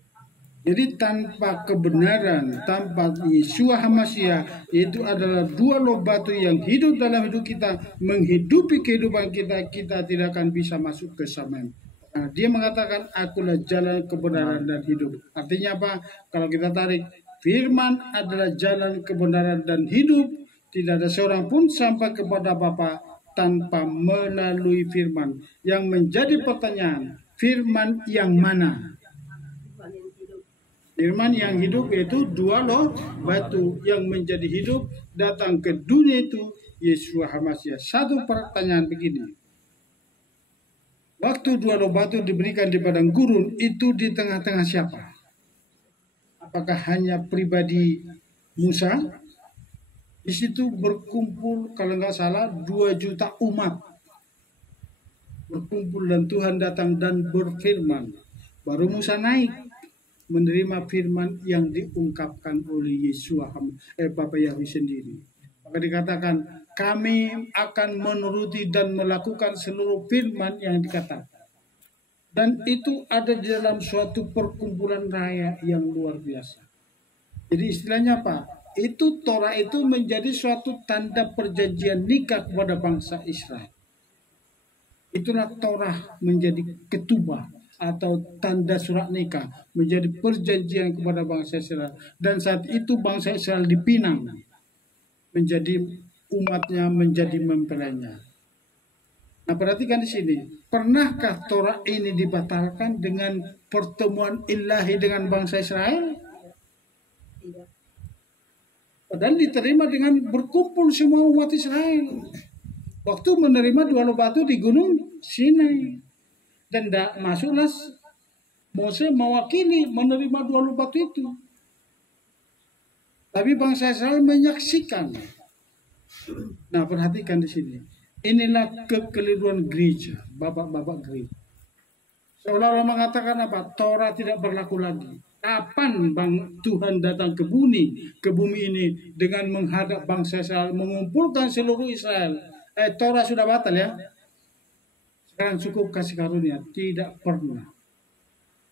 Jadi tanpa kebenaran, tanpa Yeshua HaMashiach, itu adalah 2 loh batu yang hidup dalam hidup kita, menghidupi kehidupan kita, kita tidak akan bisa masuk ke Samaim. Nah, dia mengatakan, akulah jalan kebenaran dan hidup. Artinya apa? Kalau kita tarik, firman adalah jalan kebenaran dan hidup. Tidak ada seorang pun sampai kepada Bapa tanpa melalui firman. Yang menjadi pertanyaan, firman yang mana? Firman yang hidup yaitu 2 loh batu yang menjadi hidup datang ke dunia itu Yeshua HaMashiach. Satu pertanyaan begini. Waktu 2 loh batu diberikan di padang gurun itu di tengah-tengah siapa? Apakah hanya pribadi Musa? Di situ berkumpul kalau nggak salah 2 juta umat. Berkumpul dan Tuhan datang dan berfirman. Baru Musa naik menerima firman yang diungkapkan oleh Yeshua Bapa Yahweh sendiri. Maka dikatakan kami akan menuruti dan melakukan seluruh firman yang dikatakan. Dan itu ada di dalam suatu perkumpulan raya yang luar biasa. Jadi istilahnya apa? Itu Torah itu menjadi suatu tanda perjanjian nikah kepada bangsa Israel. Itulah Torah menjadi ketubah atau tanda surat nikah, menjadi perjanjian kepada bangsa Israel. Dan saat itu bangsa Israel dipinang menjadi umatnya, menjadi mempelainya. Nah, perhatikan di sini, pernahkah Torah ini dibatalkan dengan pertemuan ilahi dengan bangsa Israel? Tidak. Padahal diterima dengan berkumpul semua umat Israel. Waktu menerima 2 loh batu di Gunung Sinai. Dan masuklah Mose mewakili menerima 2 loh batu itu. Tapi bangsa Israel menyaksikan. Nah, perhatikan di sini. Inilah kekeliruan gereja, bapak-bapak gereja. Seolah-olah mengatakan apa? Torah tidak berlaku lagi. Kapan Tuhan datang ke bumi ini dengan menghadap bangsa Israel, mengumpulkan seluruh Israel? Torah sudah batal ya. Sekarang cukup kasih karunia. Tidak pernah.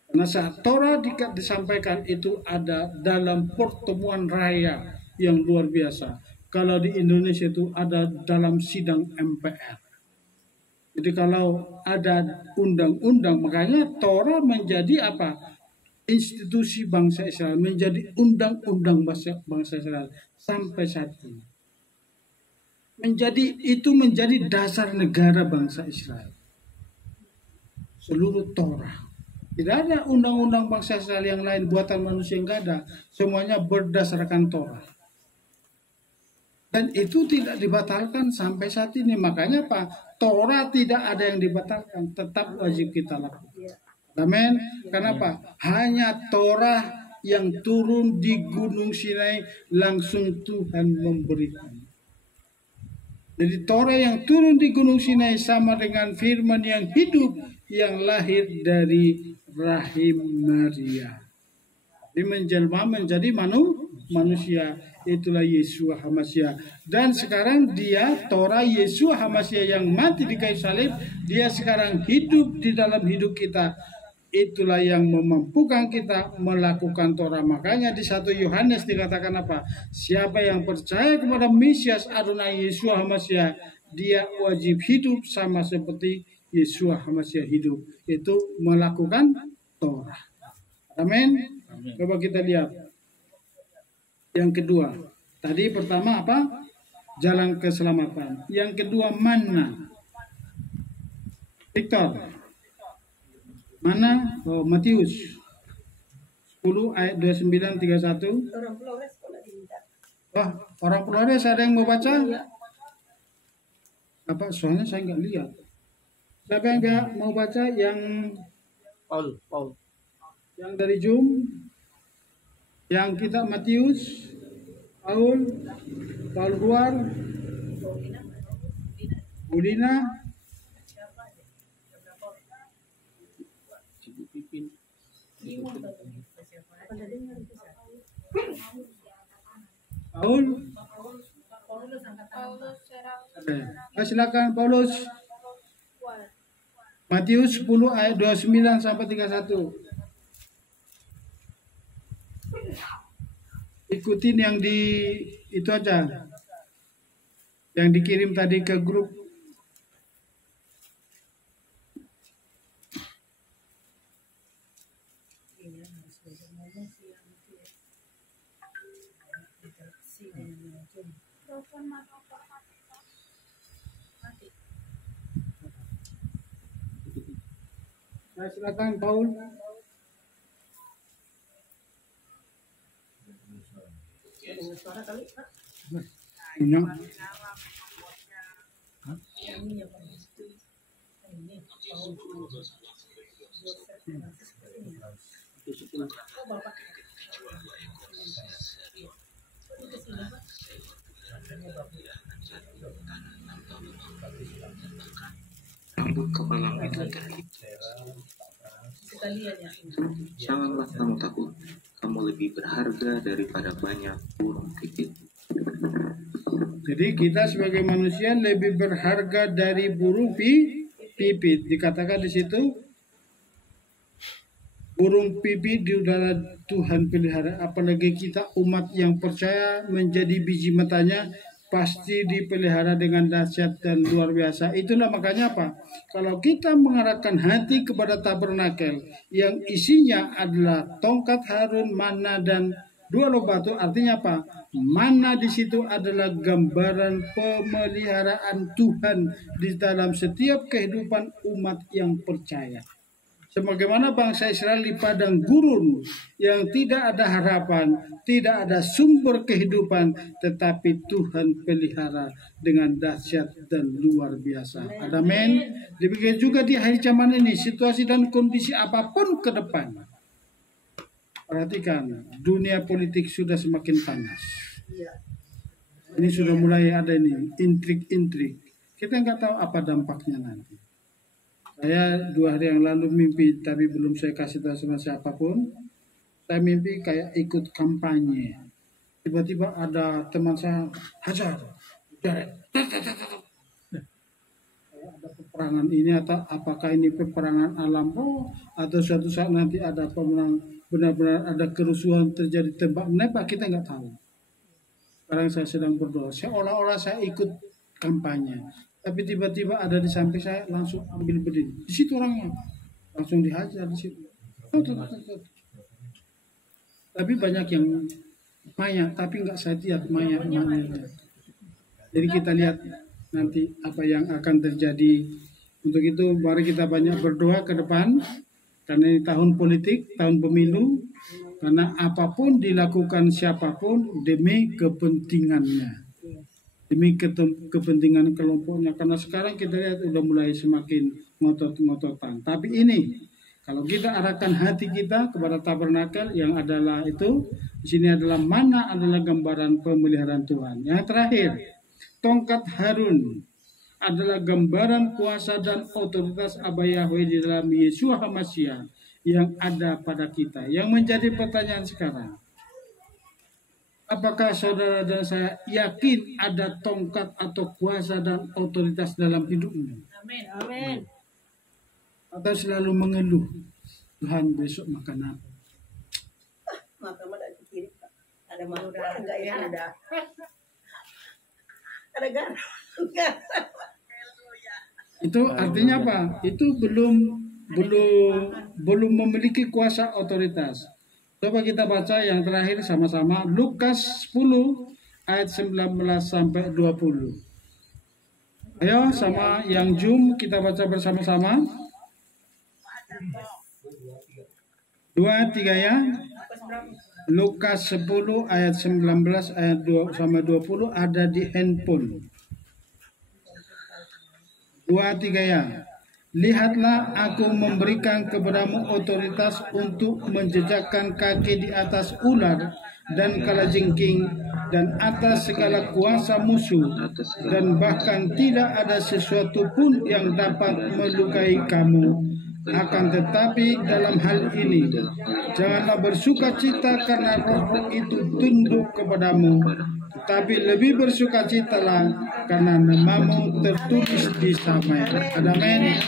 Karena saat Torah disampaikan itu ada dalam pertemuan raya yang luar biasa. Kalau di Indonesia itu ada dalam sidang MPR. Jadi kalau ada undang-undang, makanya Torah menjadi apa? Institusi bangsa Israel, menjadi undang-undang bangsa Israel sampai saat ini. Menjadi dasar negara bangsa Israel. Seluruh Torah. Tidak ada undang-undang bangsa Israel yang lain buatan manusia, yang ada. Semuanya berdasarkan Torah. Dan itu tidak dibatalkan sampai saat ini. Makanya Pak, Torah tidak ada yang dibatalkan, tetap wajib kita lakukan. Amin. Kenapa? Hanya Torah yang turun di Gunung Sinai langsung Tuhan memberikan. Jadi Torah yang turun di Gunung Sinai sama dengan firman yang hidup yang lahir dari rahim Maria. Dia menjelma menjadi manusia. Itulah Yeshua HaMashiach. Dan sekarang dia, Torah Yeshua HaMashiach yang mati di kayu salib, dia sekarang hidup di dalam hidup kita. Itulah yang memampukan kita melakukan Torah. Makanya di 1 Yohanes dikatakan apa? Siapa yang percaya kepada Mesias Adonai Yeshua HaMashiach, dia wajib hidup sama seperti Yeshua HaMashiach hidup. Itu melakukan Torah. Amin. Coba kita lihat. Yang kedua. Tadi pertama apa? Jalan keselamatan. Yang kedua manna. Victor. Mana? Oh, Matius 10 ayat 29 31. Orang Flores kok lagi minta. Wah, orang Flores ada yang mau baca? Apa? Soalnya saya nggak lihat. Siapa yang mau baca? Yang Paul. Yang dari Zoom? Yang kita Matius, Paul keluar, Budina. Paul. Silakan Paulus. Matius 10 ayat 29 sampai 31. Ikutin yang di itu aja. Yang dikirim tadi ke grup. Nah, silakan Paul. Suara kali, Pak. Punya. Rambut kepala bidadari. Janganlah kamu takut, kamu lebih berharga daripada banyak burung pipit. Jadi kita sebagai manusia lebih berharga dari burung pipit. Dikatakan di situ burung pipit di udara Tuhan pelihara. Apalagi kita umat yang percaya menjadi biji matanya, pasti dipelihara dengan dahsyat dan luar biasa. Itulah makanya apa? Kalau kita mengarahkan hati kepada tabernakel yang isinya adalah tongkat Harun, manna dan 2 loh batu, artinya apa? Manna di situ adalah gambaran pemeliharaan Tuhan di dalam setiap kehidupan umat yang percaya. Sebagaimana bangsa Israel di padang gurun yang tidak ada harapan, tidak ada sumber kehidupan, tetapi Tuhan pelihara dengan dahsyat dan luar biasa. Amin. Demikian juga di hari zaman ini, situasi dan kondisi apapun ke depan. Perhatikan, dunia politik sudah semakin panas. Ini sudah mulai ada ini intrik-intrik. Kita nggak tahu apa dampaknya nanti. Saya 2 hari yang lalu mimpi, tapi belum saya kasih tahu sama siapapun. saya mimpi kayak ikut kampanye. Tiba-tiba ada teman saya hajar, ada peperangan ini atau apakah ini peperangan alam atau suatu saat nanti ada pemenang, benar-benar ada kerusuhan terjadi tembak menembak, kita nggak tahu. Sekarang saya sedang berdoa, seolah-olah saya ikut kampanye, tapi tiba-tiba ada di samping saya, langsung ambil berdiri. Di situ orangnya langsung dihajar di situ. Tapi banyak yang mayat, tapi nggak saya lihat mayatnya. Jadi kita lihat nanti apa yang akan terjadi. Untuk itu mari kita banyak berdoa ke depan, karena ini tahun politik, tahun pemilu, karena apapun dilakukan siapapun demi kepentingannya, demi kepentingan kelompoknya. Karena sekarang kita lihat udah mulai semakin ngotot-ngototan. Tapi ini kalau kita arahkan hati kita kepada tabernakel yang adalah itu, di sini adalah mana adalah gambaran pemeliharaan Tuhan. Yang terakhir, tongkat Harun adalah gambaran kuasa dan otoritas Aba Yahweh di dalam Yeshua HaMashiach yang ada pada kita. Yang menjadi pertanyaan sekarang, apakah saudara dan saya yakin ada tongkat atau kuasa dan otoritas dalam hidupnya? Amin. Amin. Atau selalu mengeluh, Tuhan besok makan apa? Makan ada kiri, ada makan enggak ya udah. Ada garam. Itu artinya apa? Itu belum memiliki kuasa otoritas. Coba kita baca yang terakhir sama-sama, Lukas 10 ayat 19 sampai 20. Ayo sama yang Zoom kita baca bersama-sama. 2, 3 ya. Lukas 10 ayat 19 ayat 2 sampai 20 ada di handphone. 2, 3 ya. Lihatlah, aku memberikan kepadamu otoritas untuk menjejakkan kaki di atas ular dan kalajengking dan atas segala kuasa musuh, dan bahkan tidak ada sesuatu pun yang dapat melukai kamu. Akan tetapi dalam hal ini janganlah bersukacita karena roh itu tunduk kepadamu, tetapi lebih bersukacitalah karena namamu tertulis di sama. Amin.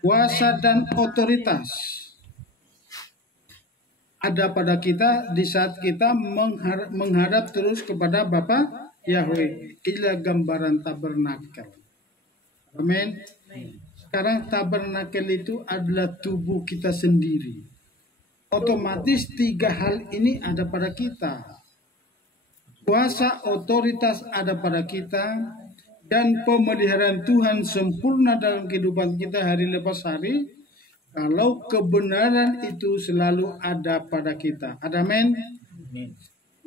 Kuasa dan otoritas ada pada kita di saat kita menghadap terus kepada Bapa Yahweh. Inilah gambaran tabernakel. Amin. Sekarang tabernakel itu adalah tubuh kita sendiri. Otomatis 3 hal ini ada pada kita. Kuasa otoritas ada pada kita, dan pemeliharaan Tuhan sempurna dalam kehidupan kita hari lepas hari. Kalau kebenaran itu selalu ada pada kita. Amin.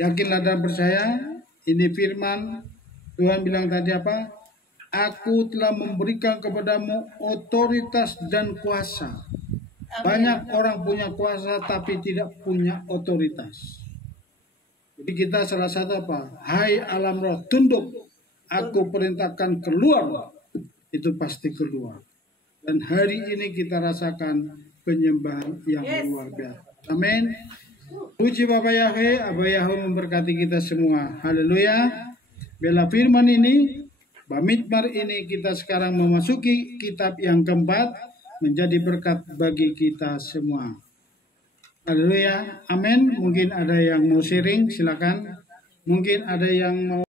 Yakinlah dan percaya. Ini firman Tuhan bilang tadi apa? Aku telah memberikan kepadamu otoritas dan kuasa. Banyak orang punya kuasa tapi tidak punya otoritas. Jadi kita salah satu apa? Hai alam roh, tunduk. Aku perintahkan keluar. Itu pasti keluar. Dan hari ini kita rasakan penyembahan yang luar biasa. Amin. Puji Bapa Yahweh, Aba Yahweh memberkati kita semua. Haleluya. Bela firman ini, Bamidbar ini kita sekarang memasuki kitab yang keempat, menjadi berkat bagi kita semua. Haleluya, amin. Mungkin ada yang mau sharing, silakan. Mungkin ada yang mau